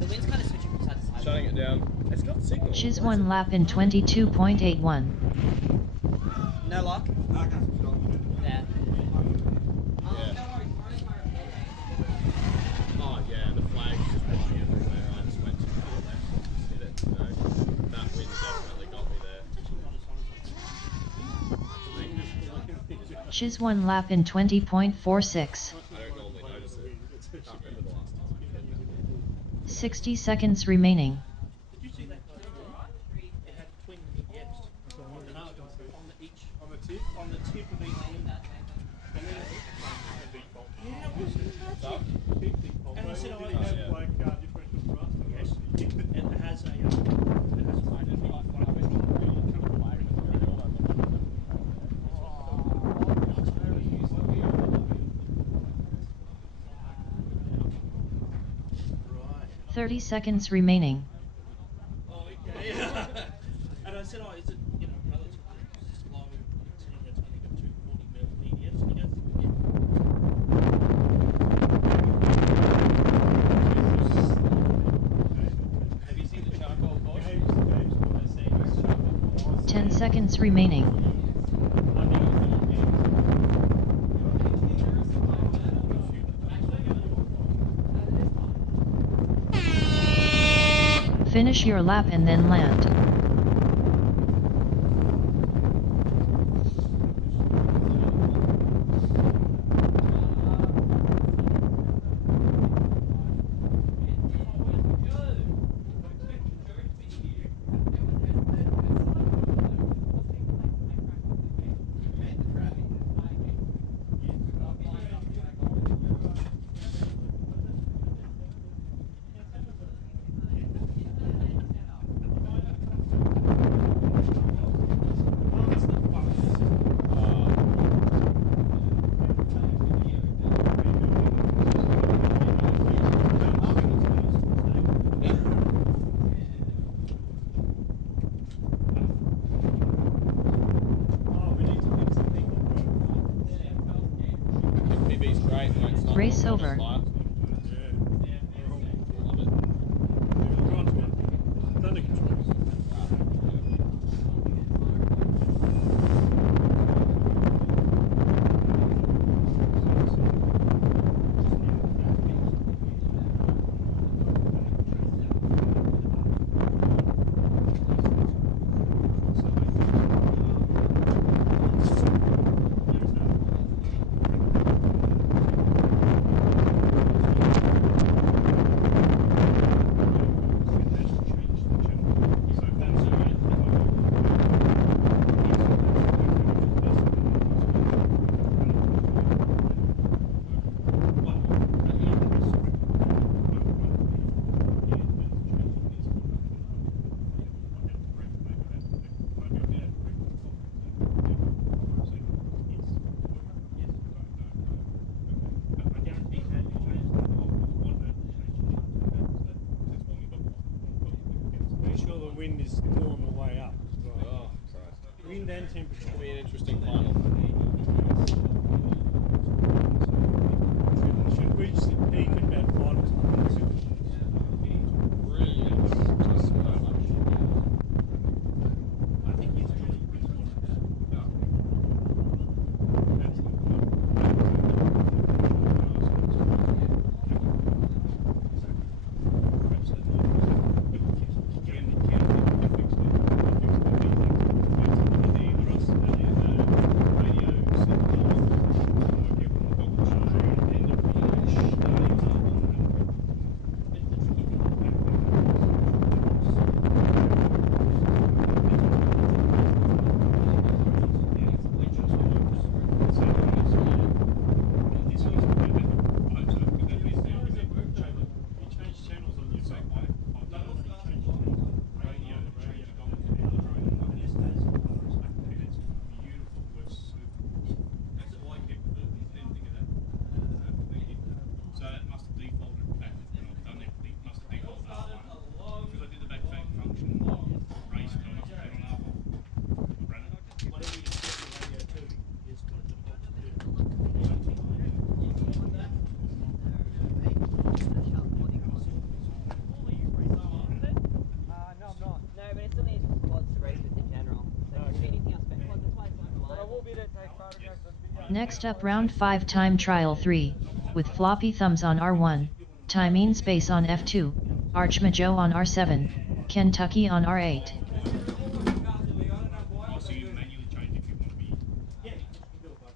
The wind's kind of switching from side to side. Shutting it down. It's got signal. Shiz 1 lap in 22.81. No lock? Yeah. Oh yeah, the flag's just blowing everywhere. I just went to the left and hit it. No, that wind definitely got me there. Shiz 1 lap in 20.46. I don't normally notice it. Can't remember the last time. 60 seconds remaining. Did you see that? It had twin gaps. On the tip of each end. And then and I said, oh, Did he have like differential thrust? yes, it has a Right. 30 seconds remaining. Oh, okay. And I said, oh, is it, you know, relatively slow, considering it's only got 240 mil PDFs? And he goes, Have you seen the charcoal seconds remaining. Finish your lap and then land. PB's great, and it's not Race not over. slow. Love it. Thunder controls. Sure the wind is more on the way up. Right. Oh, Christ. Wind and temperature. It'll be an interesting final. Should reach the peak at about 5 or something. Brilliant. Just so much. Next up round 5 time trial 3, with floppy thumbs on R1, timing space on F2, Arch Majo on R7, Kentucky on R8. So you manually change if you want to be. Yeah, you can do it by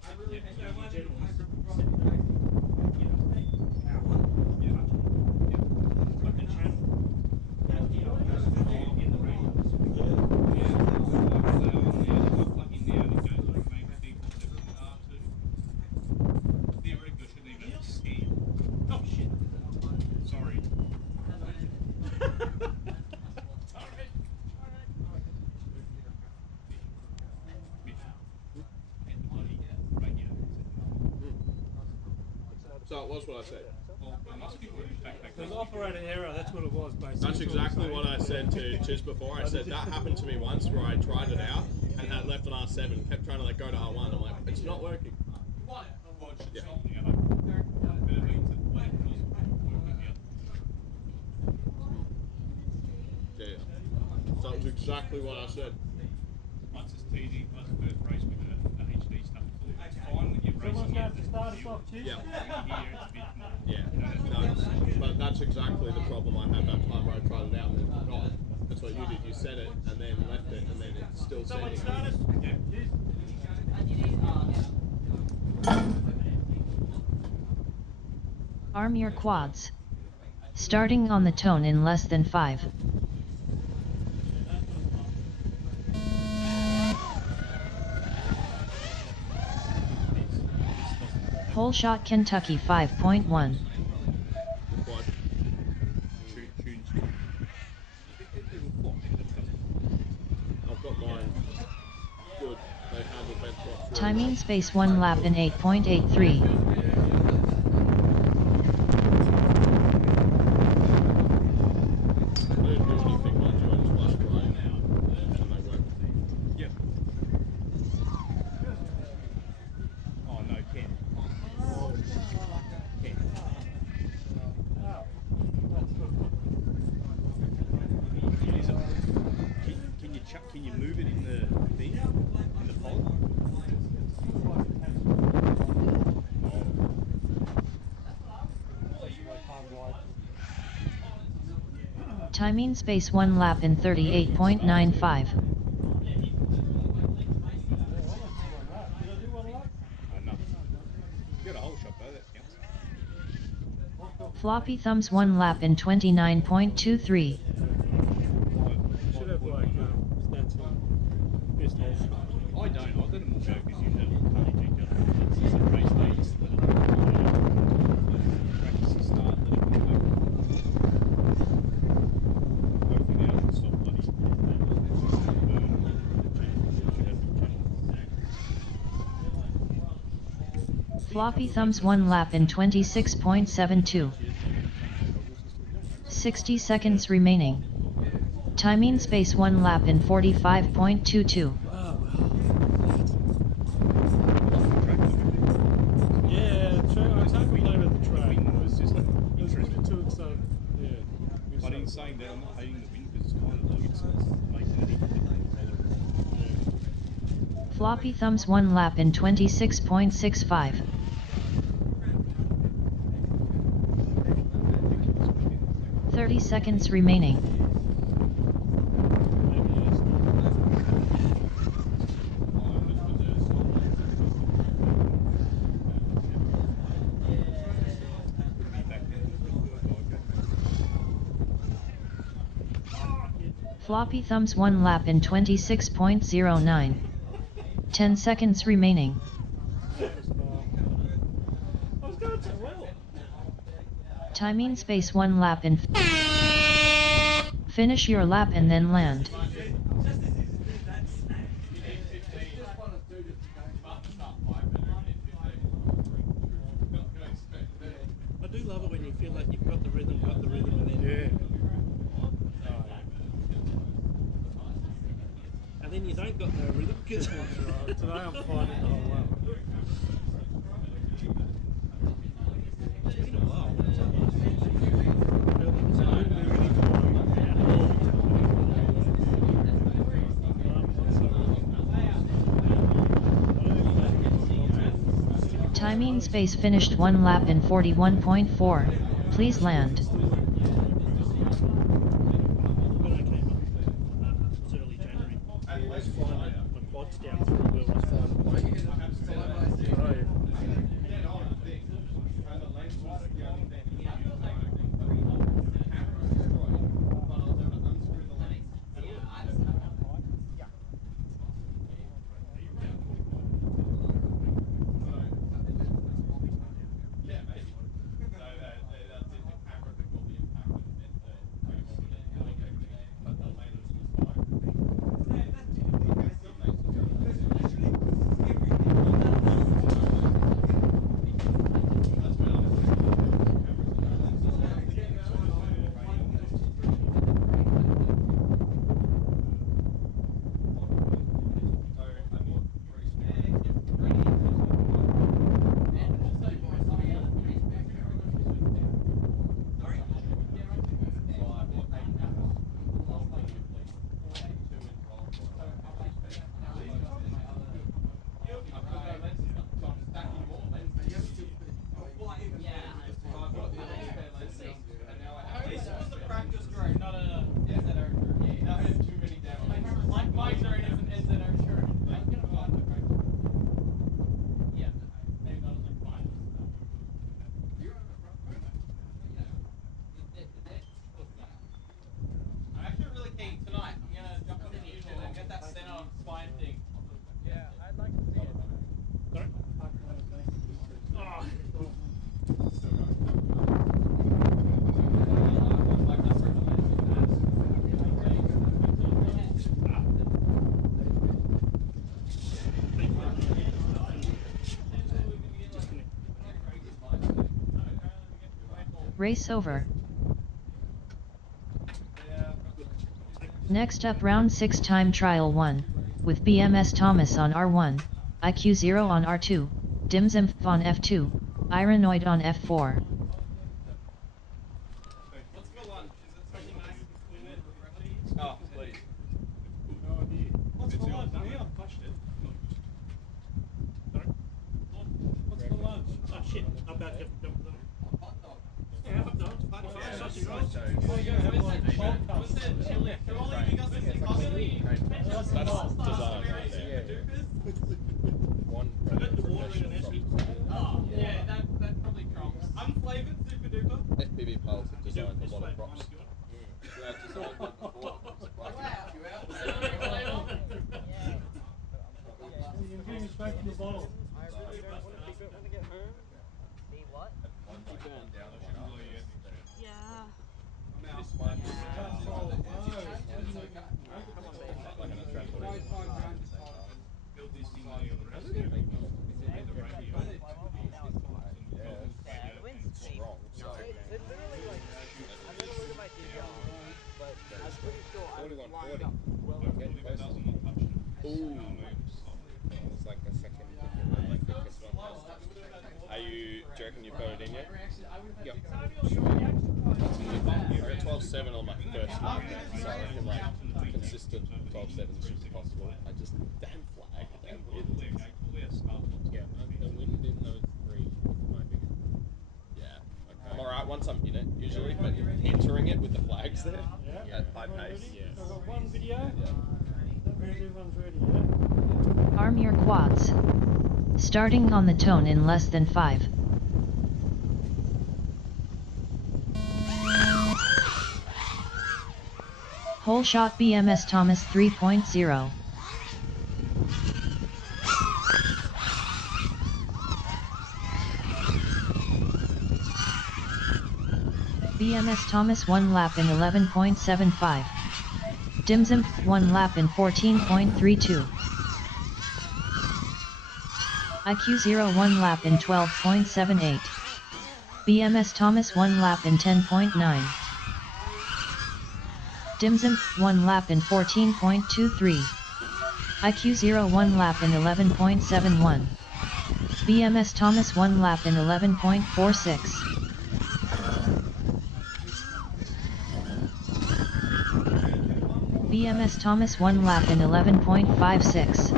Oh shit. Sorry. So it was what I said. There's operator error, that's what it was basically. That's exactly what I said to Chiz before. I said that happened to me once where I tried it out and had it left on R7, kept trying to go to R1. I'm like, it's not working. Yeah. Yeah. So it was exactly what I said. easy. It was the first race with the HD stuff. It's fine when you're Someone's racing going to have it. to start us off, Chief. Yeah. Here it's a bit more. Yeah, no, but that's exactly the problem I had that time where I tried it out and then forgot. That's what you did. You set it and then left it, and then it's still Someone sending. start us. Yeah. Cheers. Arm your quads. Starting on the tone in less than 5. Whole shot Kentucky 5.1. Quad. Tunes. I've got mine. Good. They handle bench rocks. Really Timing well. space 1 lap in 8.83. I didn't do anything much. I just flashed right and they worked. Yep. Oh no, Ken. Ken. Is it- Can you move it in the thing? In the pod? Timing space 1 lap in 38.95. Did I do one lap? No. You got a whole shot though, that counts. Floppy thumbs 1 lap in 29.23. Should have like stats on best whole shot. I don't. I let them all go because you have only kicked up. It's just a race days. Practice and start. Let it go. Hopefully now I can stop bloody. Floppy thumbs 1 lap in 26.72. 60 seconds remaining. Timing space 1 lap in 45.22. Yeah, I was hoping to about the track. It was just Interesting. too excited. Yeah. But in saying that, I'm not hating the wind because it's kind of like it's making it even tolerable. Floppy thumbs 1 lap in 26.65. 30 seconds remaining. Floppy thumbs 1 lap in 26.09. 10 seconds remaining. I was going so well. Timing space 1 lap in. Finish your lap and then land. I do love it when you feel like you've got the rhythm, and then and then you don't got no rhythm because Today I'm finding the whole lap. it's been a while. Timing space finished 1 lap in 41.4. Please land. When I came up, it was early January. I was flying my quads down through where I was flying the plane. Race over. Next up round 6 time trial 1, with BMS Thomas on R1, IQ 0 on R2, Dimzimpf on F2, Ironoid on F4. What's for lunch? Is it something nice with it? Oh, please. No idea. What's for lunch? No, I've touched it. Sorry? What's for lunch? Oh shit, I'm about to jump on. Yeah, hot dogs, sausage rolls. Oh, you're gonna have like cold cuts. That's design right there. One I got the water in an esky. Oh, yeah, that probably trumps. Unflavored super duper. FPV pilots have designed a lot of props. You're getting it straight from the bottle. Build this thing on the other rest. The radio. Ooh. It's like a second. Do you reckon you've got it in yet? Yep. I got 12.7 on my first one, so I reckon like consistent 12.7 should be possible. I just damn flag, damn wind. Yeah, the wind in those three is my biggest. Yeah, I'm alright once I'm in it usually, but entering it with the flags there at high pace. Yeah. So I've got one video. That means everyone's ready, yeah? Arm your quads. Starting on the tone in less than 5. Whole shot BMS Thomas 3.0. BMS Thomas 1 lap in 11.75. Dimzimpf 1 lap in 14.32. IQ 0 1 lap in 12.78. BMS Thomas 1 lap in 10.9. Dimzimpf 1 lap in 14.23. IQ 0 1 lap in 11.71. BMS Thomas 1 lap in 11.46. BMS Thomas 1 lap in 11.56.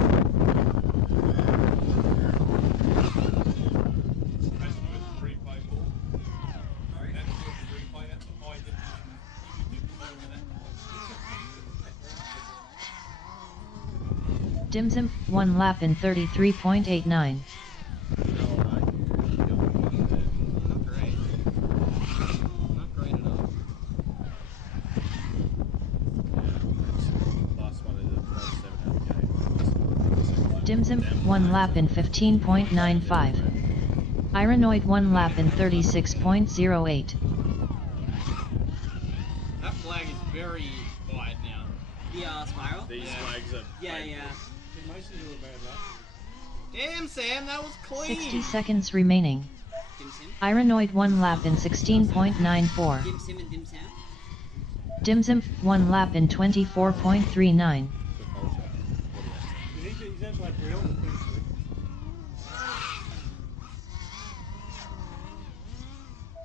Dimzimpf 1 lap in 33.89. Not great. Not great at all. Last one is a 12.7 Dimzimpf 1 lap in 15.95. Ironoid 1 lap in 36.08. That flag is very wide now. The spiral? These flags are Yeah. Mason's a little bad luck. Damn, Sam, that was clean. 60 seconds remaining. Dim Sim? Ironoid 1 lap in 16.94. Dim Sim and Dim Sam? Dimzimpf 1 lap in 24.39. He's out like real.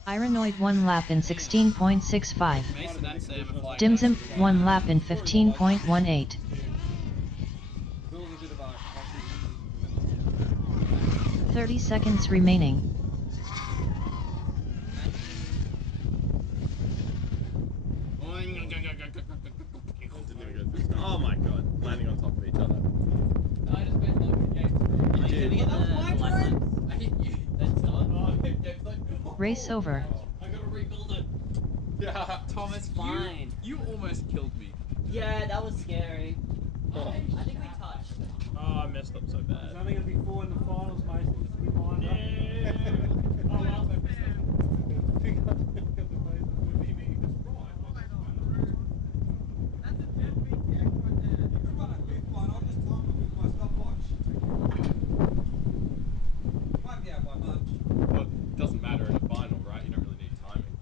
Ironoid 1 lap in 16.65. Mason and Sam are flying. Dimzimpf 1 lap in 15.18. 30 seconds remaining. Oh my god, landing on top of each other. I just went like games. Are you gonna get the lifeline? I hit you. That's not. Game's like, Race over. I gotta rebuild it. Yeah. Thomas, fine. You almost killed me. Yeah, that was scary. Oh. I think we touched. Oh, I messed up so There's bad. only going to be 4 in the finals, Mason. Just be lined up. Oh well. Pick up the Mason. Well, it doesn't matter in a final, right? You don't really need timing.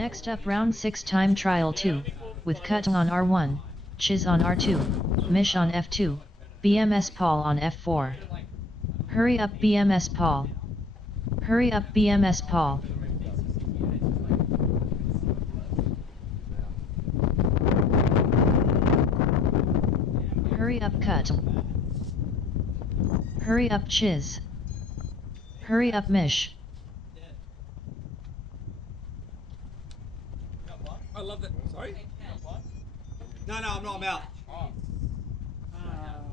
Next up round 6 time trial 2, with Cutting on R1, Chiz on R2, Mish on F2, BMS Paul on F4. Hurry up BMS Paul. Hurry up BMS Paul. Hurry up Cut. Hurry up Chiz. Hurry up Mish. I love that. Sorry? No, I'm not. I'm out.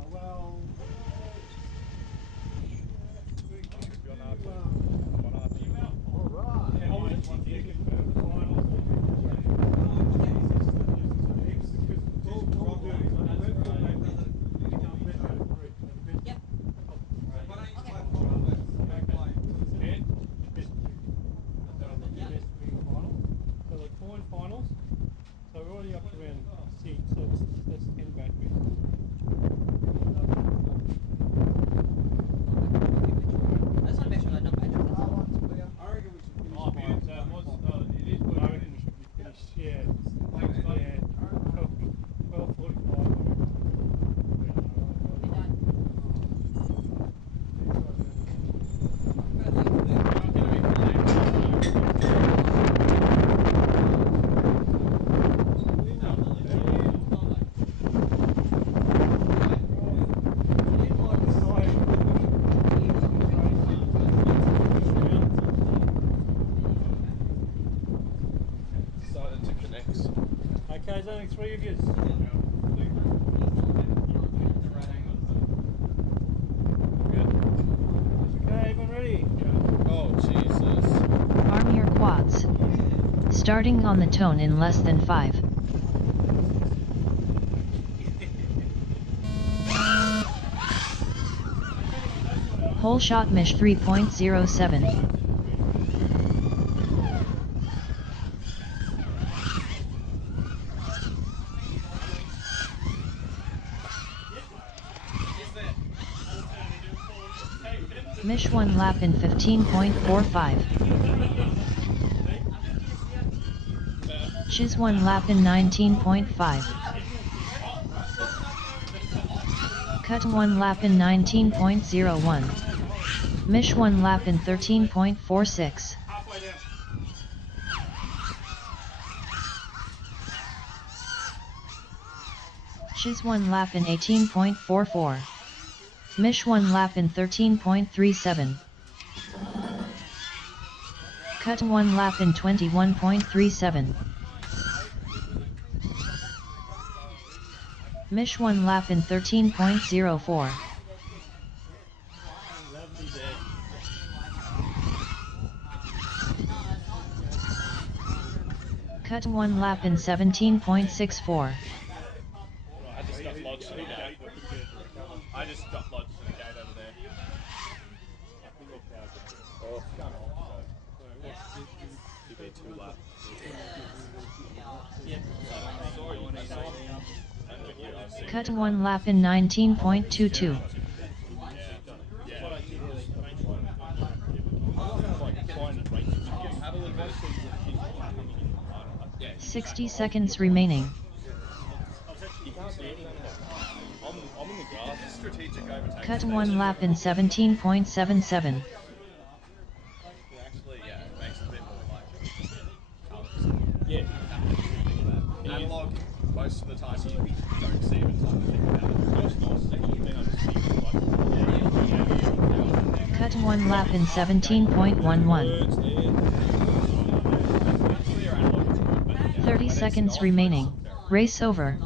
Well. Finals, so we're already up to round 6, so that's 10 batteries. That's not measured, not bad. I reckon we should finish by. It is good. I reckon we should be finished, yeah. 12:45. Started to connect. Okay, there's only 3 of you. Okay, everyone ready? Oh, Jesus. Arm your quads. Starting on the tone in less than 5. Whole shot Mish 3.07. Mish 1 lap in 15.45. Chiz 1 lap in 19.5. Cut 1 lap in 19.01. Mish 1 lap in 13.46. Chiz 1 lap in 18.44. Mish 1 lap in 13.37. Cut 1 lap in 21.37. Mish 1 lap in 13.04. Cut 1 lap in 17.64. I just got lodged in the gate. I just got lodged in the gate over there. Oh, PB2 lap. Cut 1 lap in 19.22. 60 seconds remaining. Cut 1 lap in 17.77. Yeah. Analog, most of the time you don't see even time to think about it. Cut 1 lap in 17.11. 30 seconds remaining. Race over.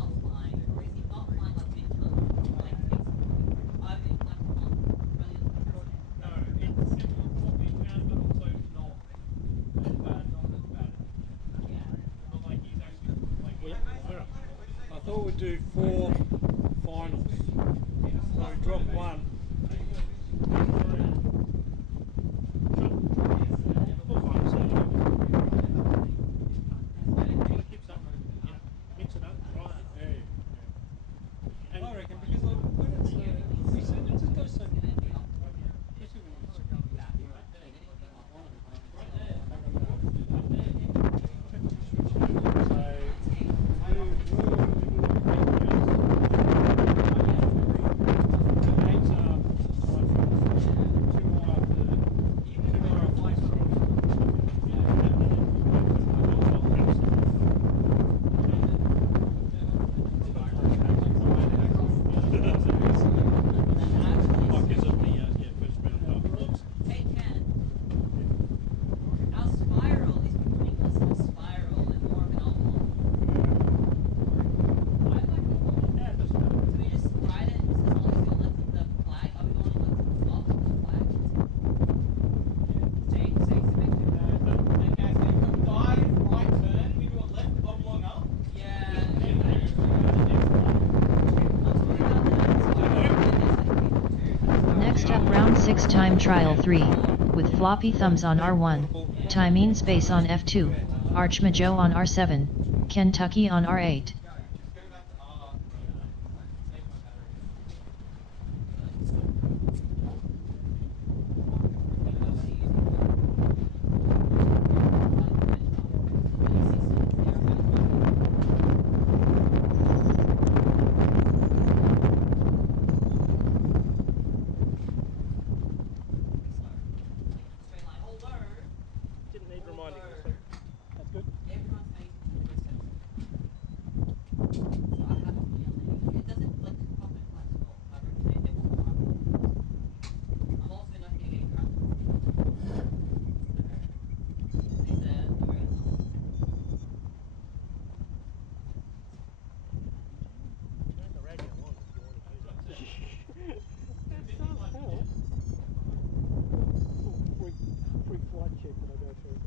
I thought we'd do 4 finals. So we drop 1. I reckon because when it's we said it just goes so 6 time trial 3, with floppy thumbs on R1, timing space on F2, Archmajo on R7, Kentucky on R8. Didn't need reminding. That's good. Turn the radio on if you want to use it. That does help. Free flight check that I go through.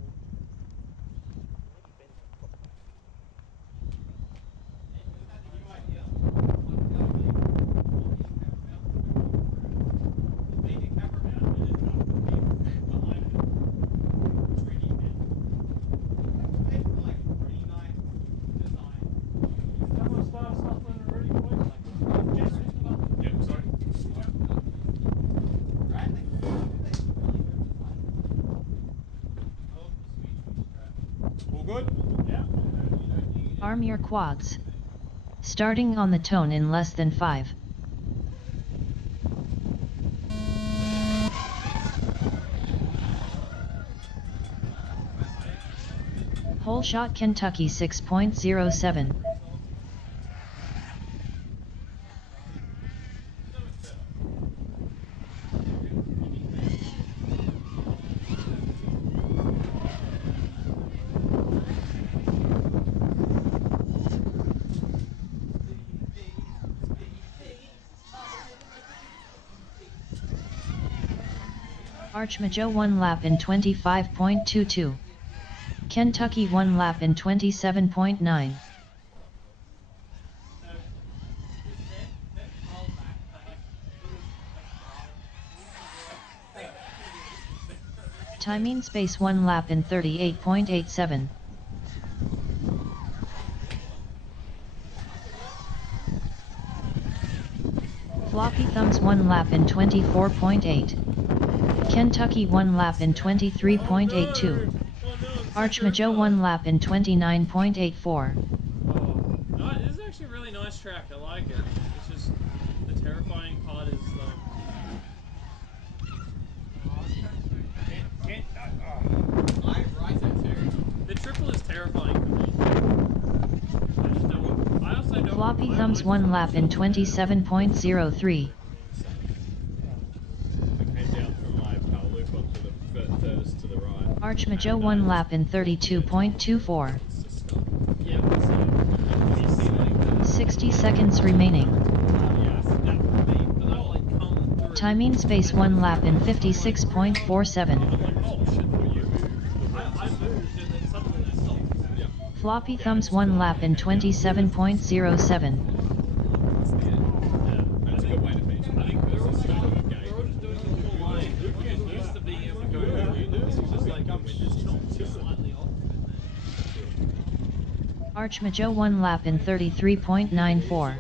Someone start us off when we're ready, please. Yep, sorry. All good? Yeah. Arm your quads. Starting on the tone in less than 5. Hole shot Kentucky 6.07. Archmajo 1 lap in 25.22. Kentucky 1 lap in 27.9. Timing space 1 lap in 38.87. Floppy thumbs 1 lap in 24.8. Kentucky 1 lap in 23.82. Archmajo 1 lap in 29.84. Oh, no, this is actually a really nice track. I like it. It's just the terrifying part is the triple is terrifying for me. I also don't. Floppy thumbs 1 lap in 27.03. Archmajo 1 lap in 32.24. 60 seconds remaining. Timing space 1 lap in 56.47. Floppy thumbs 1 lap in 27.07. Archmajo 1 lap in 33.94.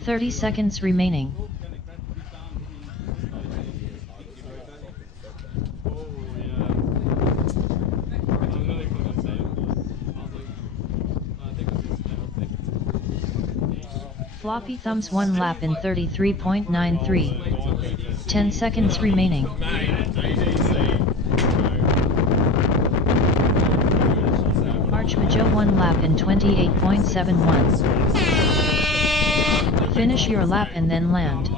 30 seconds remaining. Floppy thumbs 1 lap in 33.93. 10 seconds remaining. Archmajo 1 lap in 28.71. Finish your lap and then land.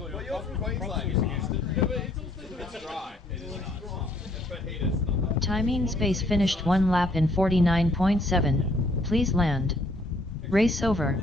Well, you're from Queensland. It's dry. It is not. Timing space finished 1 lap in 49.7. Please land. Race over.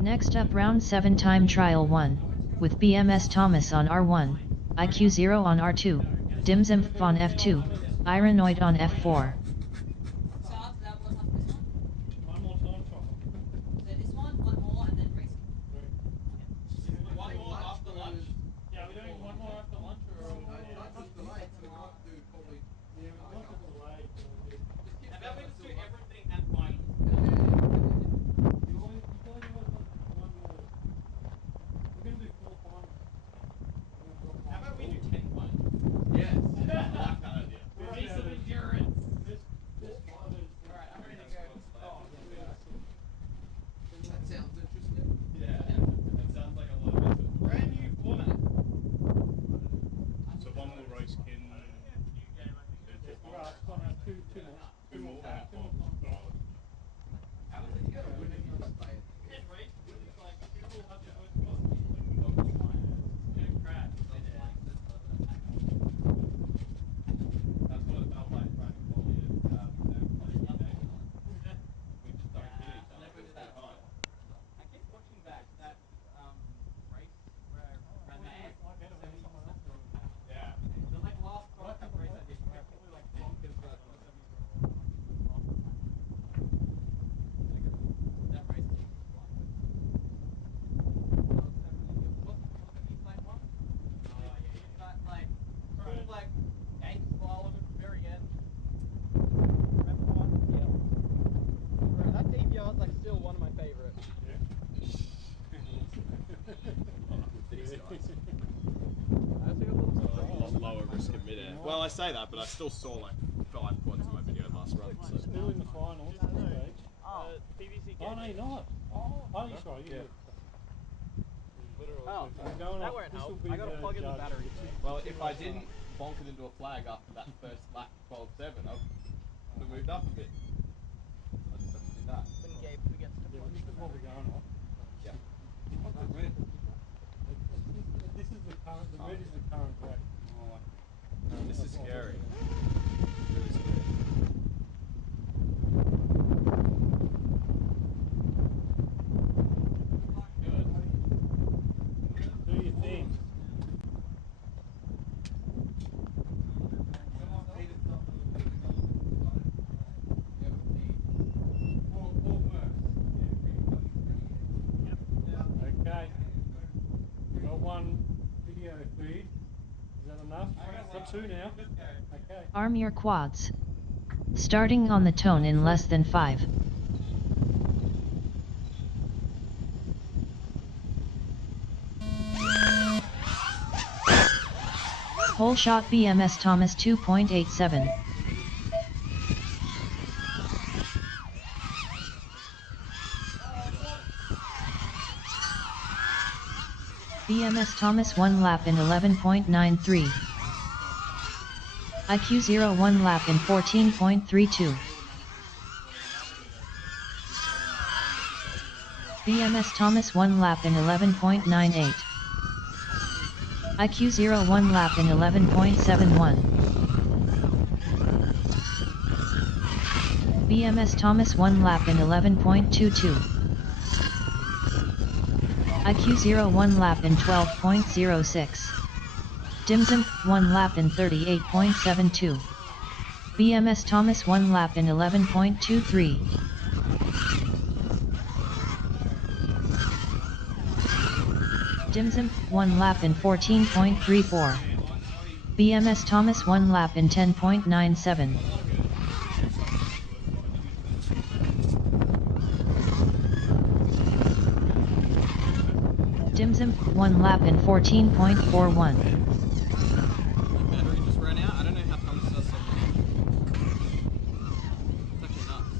Next up round 7 time trial 1, with BMS Thomas on R1, IQ0 on R2, Dimzimpf on F2, Ironoid on F4. One more time trial. One more, and then racing. One more after lunch. Yeah, we're doing one more after lunch or? Yeah, we want to delay. How about we just do everything and finals? You want one more. We're going to do 4 finals. How about we do 10 finals? Yes. I like that idea. Race of endurance. This one is. Alright, I'm ready to go. That sounds interesting. Yeah. That sounds like a lot of effort. Brand new format. So one more race in. Right, it's gone around two more. Two more. That's what it felt like trying to call it. We just don't hit each other. I keep watching that race where I ran that. Yeah. The last World Cup race I did, where I probably bonkers for that race. Wasn't the East one? Oh yeah. That cool gang style of it at the very end. Remember the one? Yeah. Bro, that DVR is still one of my favourites. A lot lower risk of mid-air. Well, I say that, but I still saw 5 quads in my video last run. So. Still in the finals at this stage. PVC Oh, no, you're not. Oh, you're sorry. Yeah. Oh, You're going that off. won't This help. will be I gotta plug in the judge. battery. Well, if I didn't bonk it into a flag after that first lap 12.7, I would have moved up a bit. I just have to do that. Couldn't gauge against the Yeah, this is what we're going round 2 now. Okay. Arm your quads. Starting on the tone in less than 5. Whole shot BMS Thomas 2.87. BMS Thomas 1 lap in 11.93. IQ 0 1 lap in 14.32. BMS Thomas 1 lap in 11.98. IQ 0 1 lap in 11.71. BMS Thomas 1 lap in 11.22. IQ 0 1 lap in 12.06. Dimsum 1 lap in 38.72. BMS Thomas 1 lap in 11.23. Dimsum 1 lap in 14.34. BMS Thomas 1 lap in 10.97. Dimsum 1 lap in 14.41. Battery just ran out. I don't know how Thomas does so much. It's actually nuts.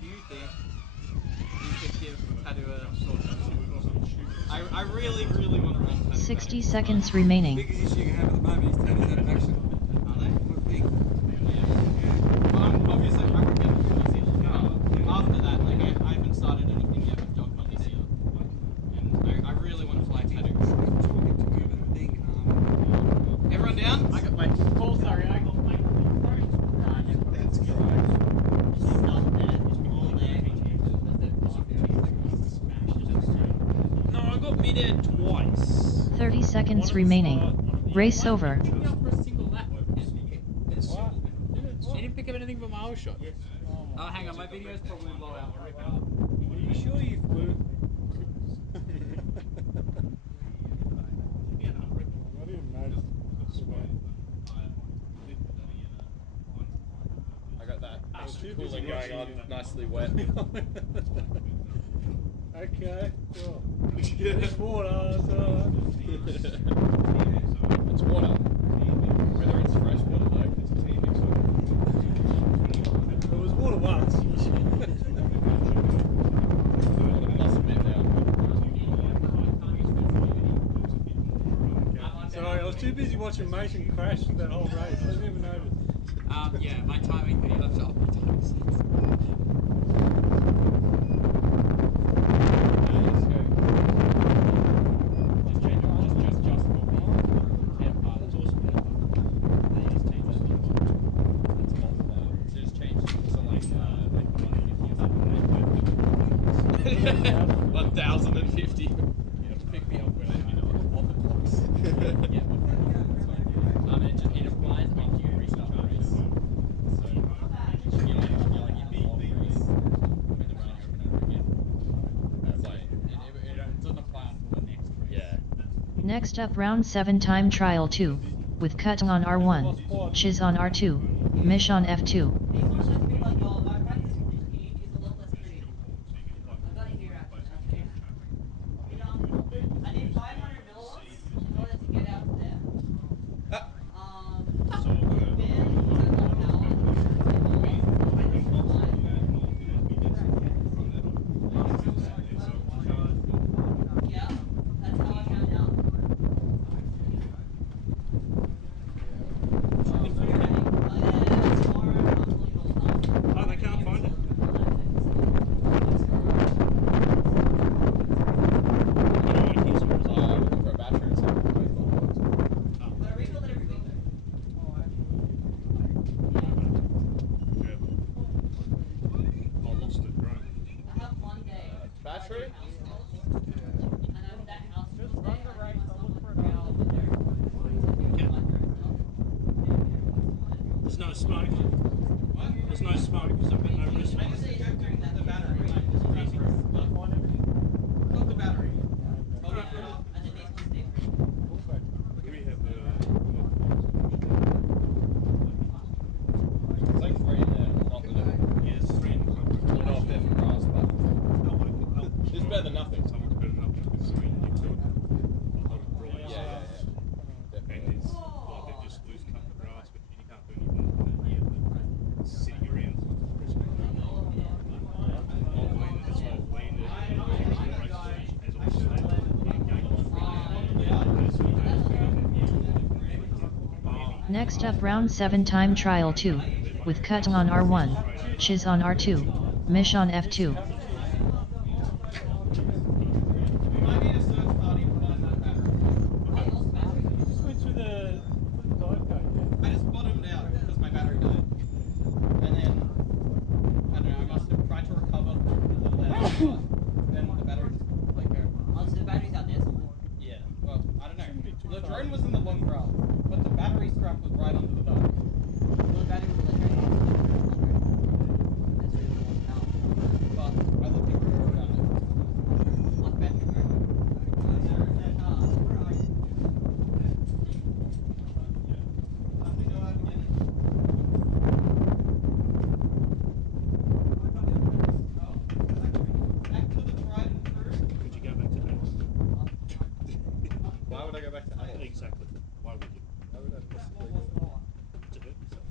Do you think you could give Tadu a short I really want to run Tadu. 60 seconds remaining. Biggest issue you can have at the moment is Teddy's out of action. Are they? What big? Obviously, I would get it easy. After that, like, I haven't started anything yet with dog this year. And I really want to fly Tadu. Everyone down? I got my call, sorry. I got my That's great. No, I got mid-air twice. 30 seconds remaining. Race over. For a single lap. You didn't pick up anything from my whole shot. Oh, hang on, my video's probably low out. Are you sure you flew? I didn't notice the sweat. I got that extra cooling going on, nicely wet. Okay, cool. It's water, that's alright. It's water. Whether it's fresh water though. It was water once. Plus a bit now. Sorry, I was too busy watching Mason crash that whole race. I didn't even notice. Yeah, my timing, he left off. Next up round 7 time trial 2, with Cutting on R1, Chiz on R2, Mish on F2. There's no smoke. There's no smoke because I've got no wrist. Next up round 7 time trial 2, with cut on R1, chiz on R2, mish on F2. We might need a search party to find that battery. You just went through the dive code, yeah? I just bottomed out because my battery died. And then, I don't know, I must have tried to recover a little bit, but then the battery just like go. Oh, so the battery's out there somewhere? Yeah, well, I don't know. The drone was in the long grass, but the battery strap was right under the dome. Well, the battery was like right. That's really long now. But I looked everywhere around it. What battery? Back to the tried and true. Would you go back to that? Why would I go back to A? Exactly. Why would you? Why would I possibly go? To hurt yourself.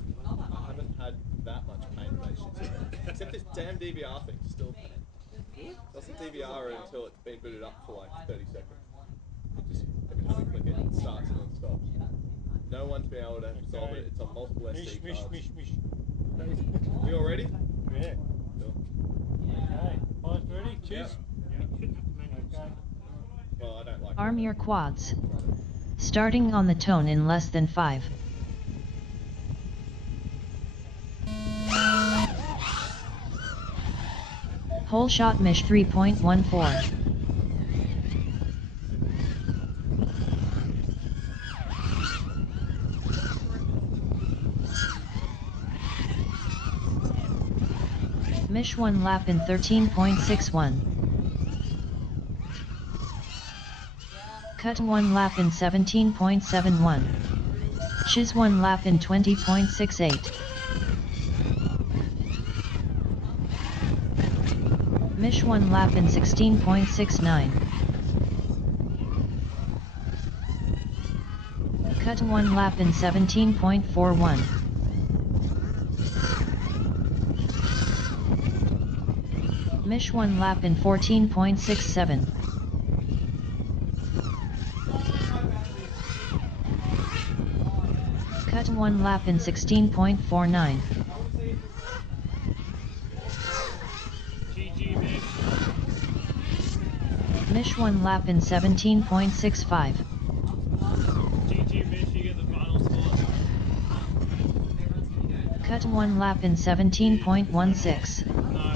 I haven't had that much pain basically. Except this damn DVR thing, still pain. It doesn't DVR until it's been booted up for like 30 seconds. It just, every time you click it, it starts and then stops. No one's been able to solve it. It's on multiple SD Mish, cards. mish, mish. You all ready? Yeah. Cool. Okay. Eyes ready? Cheers. Okay. Well, I don't like Arm your quads. Starting on the tone in less than 5. Whole shot mish 3.14. Mish 1 lap in 13.61. Cut 1 lap in 17.71. Chiz 1 lap in 20.68. Mish 1 lap in 16.69. Cut 1 lap in 17.41. Mish 1 lap in 14.67. Cut 1 lap in 16.49. GG, Mish. Mish 1 lap in 17.65. GG, Mish, you get the final score. Cut 1 lap in 17.16. No,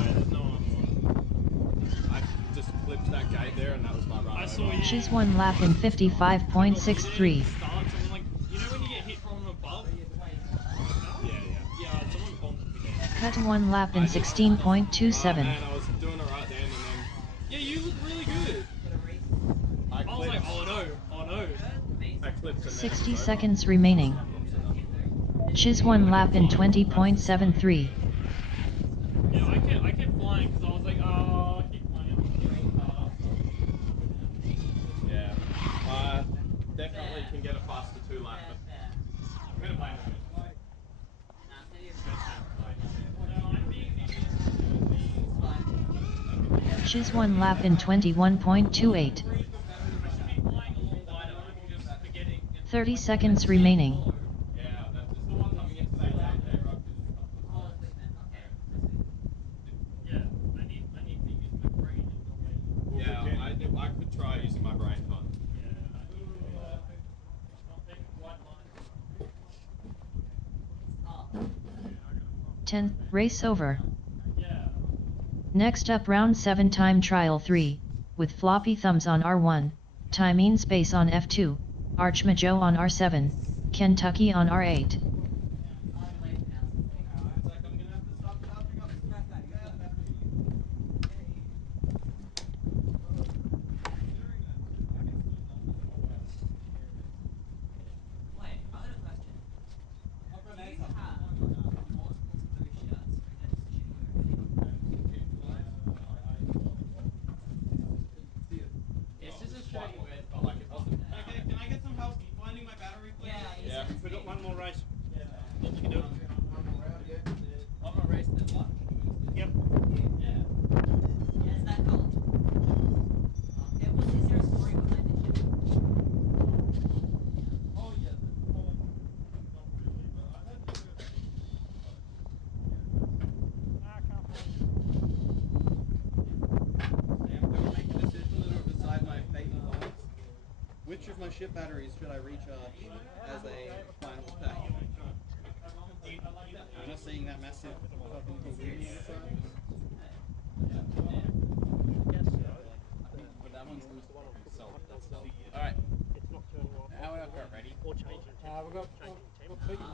there's no one. I just flipped that gate there and that was my run. I saw you. Chiz 1 lap in 55.63. Starts and like, you know when you get hit from above? Yeah, someone bombed the game. Cut 1 lap in Oh 16.27. man, I was doing it right then and then Yeah, you look really good. I I was like, clipped. oh no. I clipped and then 60 it was seconds remaining. Chiz 1 lap in 20.73. Yeah, I kept flying because I was like, oh, I keep flying. Yeah, definitely can get a faster 2 lap, but I'm gonna blame it. Chiz 1 lap in 21.28. 30 seconds remaining. Yeah, that's just the one coming into that gate there, right? Yeah, I need to use my brain. Yeah, I could try using my brain fun. 10. Race over. Next up round 7 time trial 3, with floppy thumbs on R1, timing space on F2, Archmajo on R7, Kentucky on R8. Can I get some help finding my battery, please? We've got one more race. Which of my ship batteries should I recharge as a finals pack? I'm not seeing that massive fucking balloon inside. But that one's Alright. Now we're ready. We've got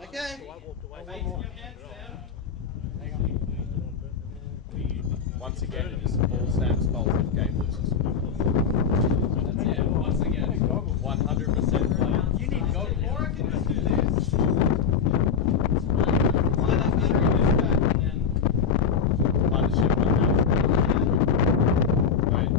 Okay. Once again, it is all Sam's fault if game loses. That's it. Once again, 100% blame. You need goggles. Or I can just do this. Fly that battery in this back and then Fly the ship one now. Wait.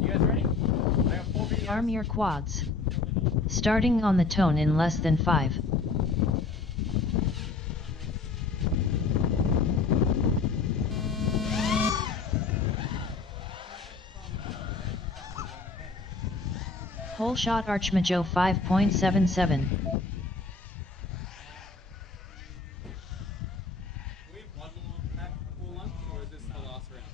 You guys ready? I got 4 videos. Arm your quads. Starting on the tone in less than 5. Whole shot Archmajo 5.77. we have one more pack before lunch, or is this the last round?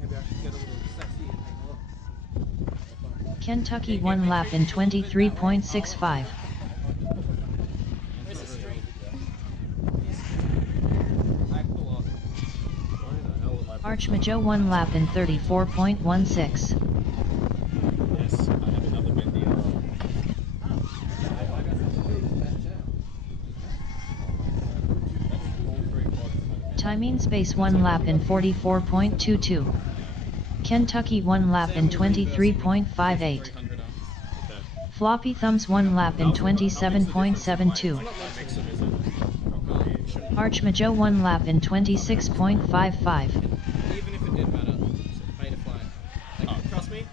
Maybe I should get a little sexy and hang up. Kentucky 1 lap in 23.65. Where's the street? I pull off. Archmajo 1 lap in 34.16. Yes, I have another video. Timing space 1 lap in 44.22. Kentucky 1 lap in 23.58. Floppy thumbs 1 lap in 27.72. Archmajo 1 lap in 26.55. Even if it did matter, pay to fly. Like, trust me,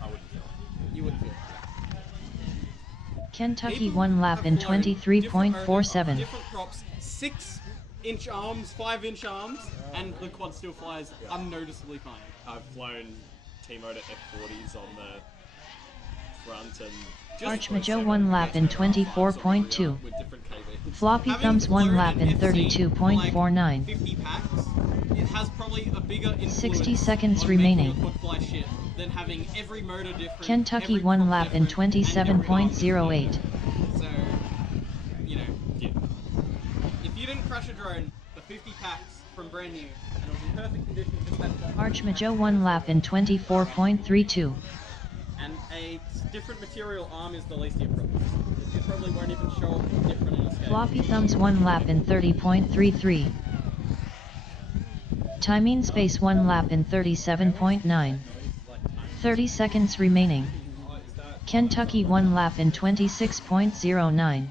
you wouldn't feel it. Kentucky People 1 lap have in flown different 23.47. Different props, 6-inch arms, 5-inch arms, and the quad still flies unnoticeably fine. I've flown T-Motor F40s on the front and Archmajo 1 lap in 24.2. with different KV. Floppy Having thumbs 1 flown lap an in FC for like 32.49. 50 packs, it has probably a bigger influence 60 seconds on remaining. making a quad fly shit than having every motor different. Kentucky every 1 prop lap in different, and every arm 27.08. different. So, you know, Yeah. if you didn't crash a drone for 50 packs from brand new, and it was in perfect condition, just had Archmajo 1 lap in 24.32. and a different material arm is the least of your problems. It probably won't even show up different in a scale. Floppy thumbs 1 lap in 30.33. Timing space 1 lap in 37.9. 30 seconds remaining. Kentucky 1 lap in 26.09.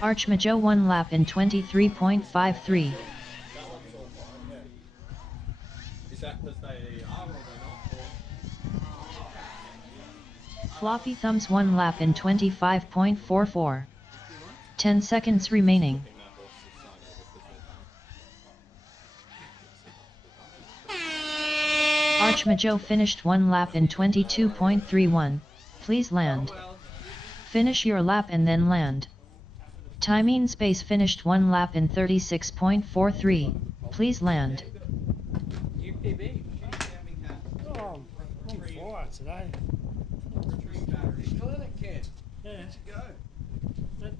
Archmajo 1 lap in 23.53. Is that because they are or they're not? Floppy thumbs 1 lap in 25.44. 10 seconds remaining. Archmajo finished 1 lap in 22.31. Please land. Finish your lap and then land. Timing space finished 1 lap in 36.43. Please land. UPB. Oh, I'm on fire today. Yeah. That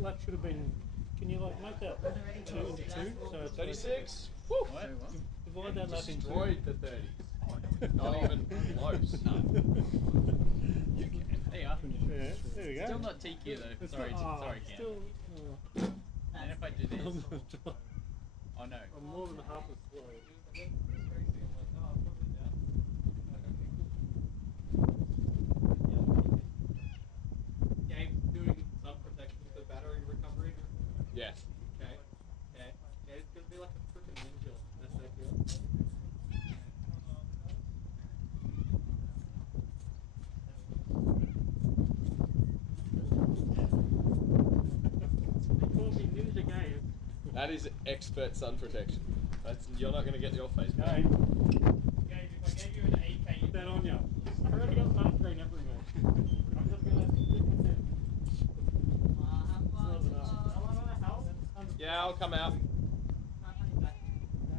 lap should have been. Can you like make that 2 into 2? So it's 36? divide that lap into 2. Destroyed the 30. Not even close. There you are. Yeah, there we go. Still not TQ though. It's Sorry, not- sorry, Cam. still, And if I do this, oh no. I'm more than half as slow. Yes. Okay. Okay. Okay, it's gonna be like a freaking ninja. That's that good. They call me Ninja Game. That is expert sun protection. You're not going to get your face back. Hey, Gabe, if I gave you an AK, put that on you. I already got sunscreen everywhere. I'm just gonna stick with it. Yeah, I'll come out.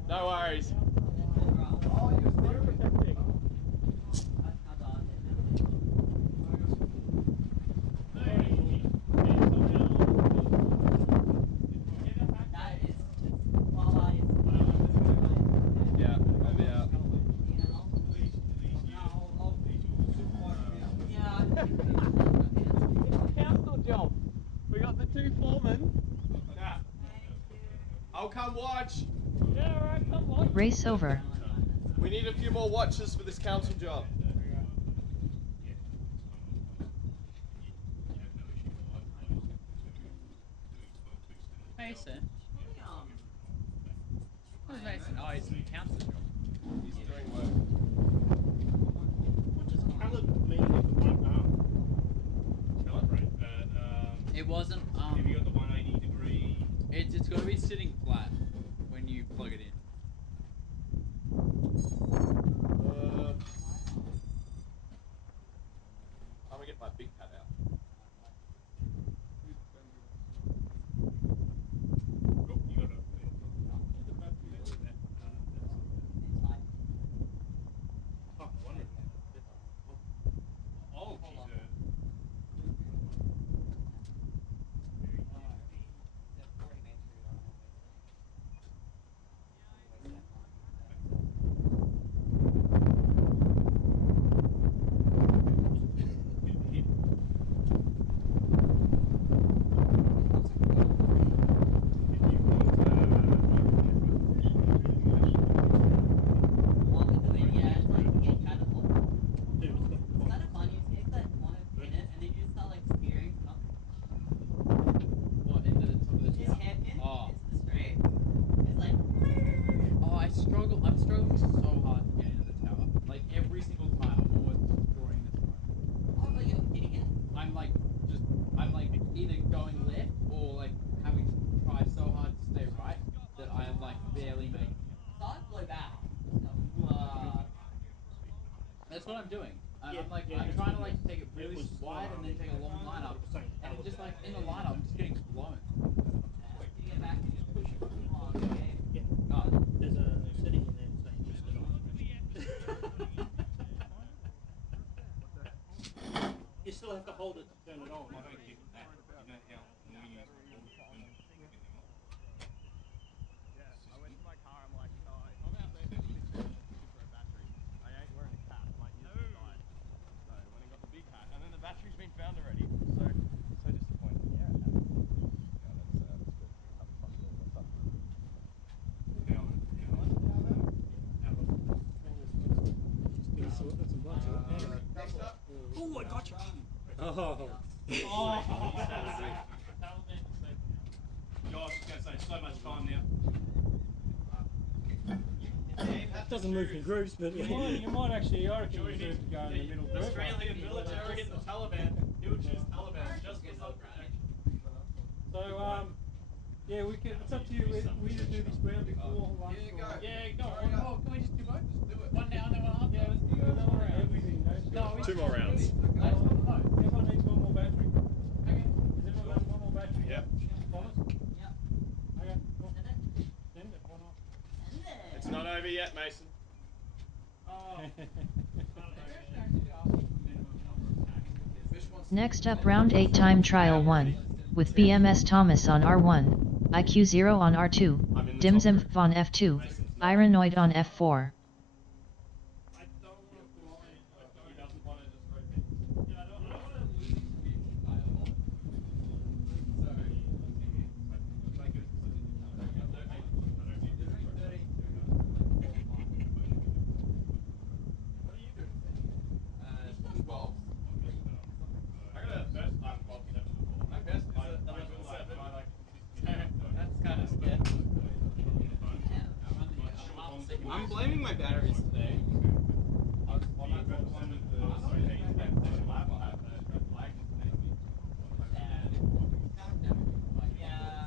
No worries. Oh, you're still protecting. Yeah, I'll be out. Council job. We got the 2 foremen. Nah. I'll come watch. Yeah, alright, come on. Race over. We need a few more watchers for this council job. Mason. Who's Mason? Oh, he's in the council job. He's doing work. What does coloured mean if it won't Calibrate. It wasn't. Have you got the 180 degree? It's got to be sitting flat when you plug it in. I'm gonna get my big pad out. Oh, you got it. Oh, I wonder. Oh, Jesus. What, into the top of the tower? Oh. Oh, I'm struggling so hard to get into the tower. Like, every single time I'm always destroying this one. I'm like either going left or like having to try so hard to stay right that I am like barely making it. That's what I'm doing. I'm trying to like take it really wide and then take a long line up. And it just like in the lineup, I'm just getting blown. Oh, there's a setting in there saying just it on. You still have to hold it to turn it on. I don't get that. You know how when we use I went to my car, I'm like, oh, I'm out there for a battery. I ain't wearing a cap, I might use it tonight. So when I got the big hat, and then the battery's been found already. So disappointed. Yeah, that's good. Oh, I got you. Oh. Josh, I was going to say, so much time now. That doesn't move in groups, but you might actually, I reckon you deserve to go in the middle group. Australian military hitting the Taliban. He would choose Taliban just for self-protection. So, yeah, we can. It's up to you. We either do this round before lunch. Yeah, go on. Oh, can we just do both? Just do it. One now and then one after. Yeah, let's do Another round. Everything. No, we 2 more rounds. Everyone needs one more battery. Okay. Does everyone have one more battery? Yep. Promise? Okay, cool. Send it. Why not? It's not over yet, Mason. Next up, round 8 time trial 1, with BMS Thomas on R1, IQ 0 on R2, Dimzimpf on F2, Ironoid on F4. charging my batteries today. Yeah.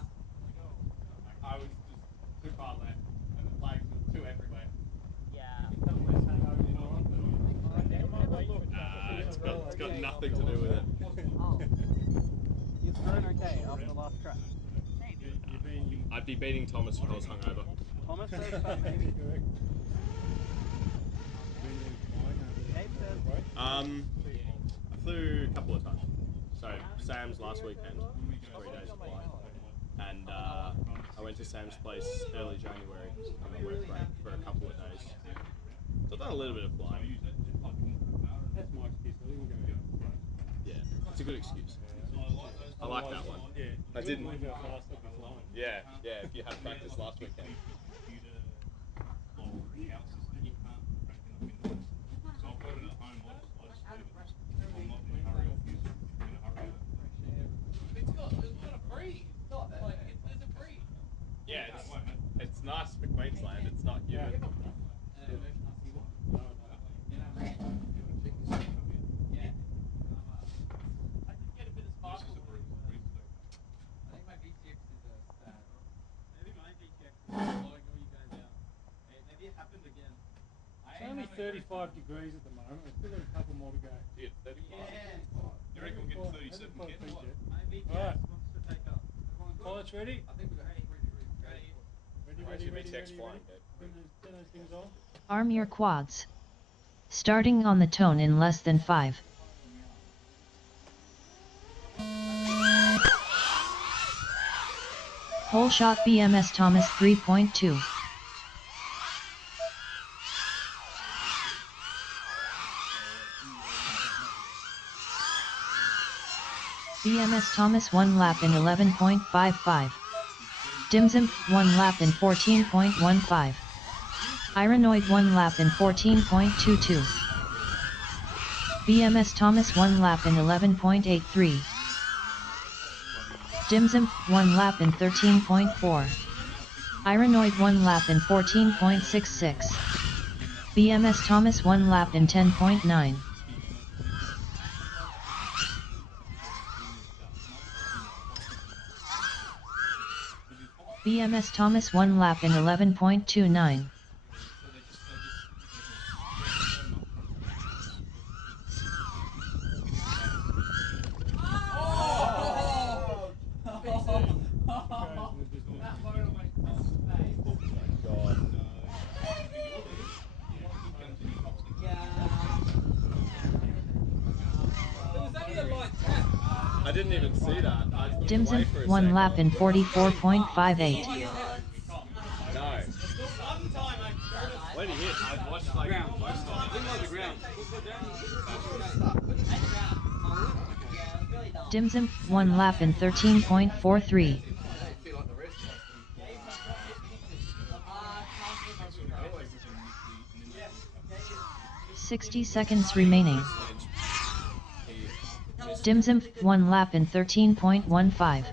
I was just too far left, and the flags were too everywhere. Yeah. It's got nothing to do with it. Oh. You're doing okay after the last track. I'd be beating Thomas if I was hungover. Thomas says something. I flew a couple of times. So Sam's last weekend, 3 days of flight, and I went to Sam's place early January on my work break for a couple of days. So I've done a little bit of flying. That's my excuse. I think we're going to go. Yeah, it's a good excuse. I like that one. Yeah. I didn't. Believe how fast I'd be flying. Yeah, yeah. If you had practice last weekend. Yeah, it's nice for Queensland. It's not humid. It's only 35 degrees at the moment. We've still got a couple more to go. Yeah, 35. You reckon we'll get 37 again? Alright. Pilots ready? Ready, VTX flying, Turn those things on. Arm your quads. Starting on the tone in less than 5. Whole shot BMS Thomas 3.2. BMS Thomas 1 lap in 11.55. Dimsum 1 lap in 14.15. Ironoid 1 lap in 14.22. BMS Thomas 1 lap in 11.83. Dimsum 1 lap in 13.4. Ironoid 1 lap in 14.66. BMS Thomas 1 lap in 10.9. BMS Thomas 1 lap in 11.29. I didn't even see that. Dimsum 1 lap in 44.58. No. When he hit, I watched like most of it. Dimsum 1 lap in 13.43. 60 seconds remaining. Dimsum 1 lap in 13.15.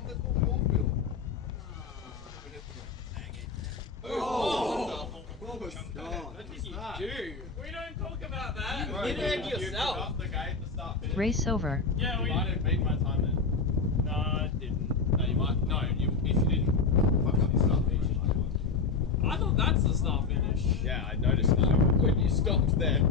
We don't talk about that. You did it yourself. Race over. Yeah, we might have beaten my time then. No, I didn't. No, you might. No, if you didn't fuck up your start finish. I thought that's the start finish. Yeah, I noticed that when you stopped there.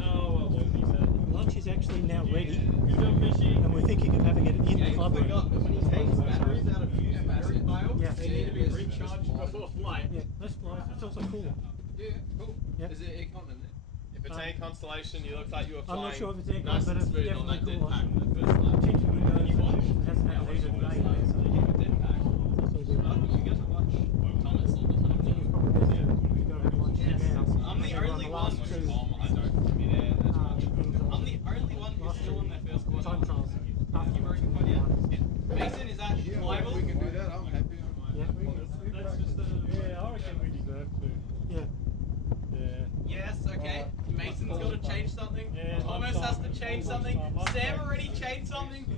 Oh, well, what he said. Lunch is actually now ready, Still fishy. and we're thinking of having it in the club room. When he takes batteries out of used battery files, Yeah. they need to be recharged before flight. Yeah, that's nice. It's also cool. Yeah, cool. Yep. Is it aircon in there? If it's A Constellation, you look like you were I'm flying. not sure if it's aircon, nice but and it's smooth on that definitely dead cool. pack on that first lap. Tinted windows. It hasn't had a heater today, so it's also good. Thomas all the time. You've probably got to have lunch now. I'm the only one who's I don't be there as much. I'm the only one who's still on their first quarter. Time trials. After you broke the yeah. Mason, is that liable? We can do that. I'm happy. Yeah. That's just a... Yeah, I reckon we deserve to. Yeah. Yeah. Yes, okay. Mason's got to change something. Yeah, Thomas has to change something. lunchtime. Sam already changed something.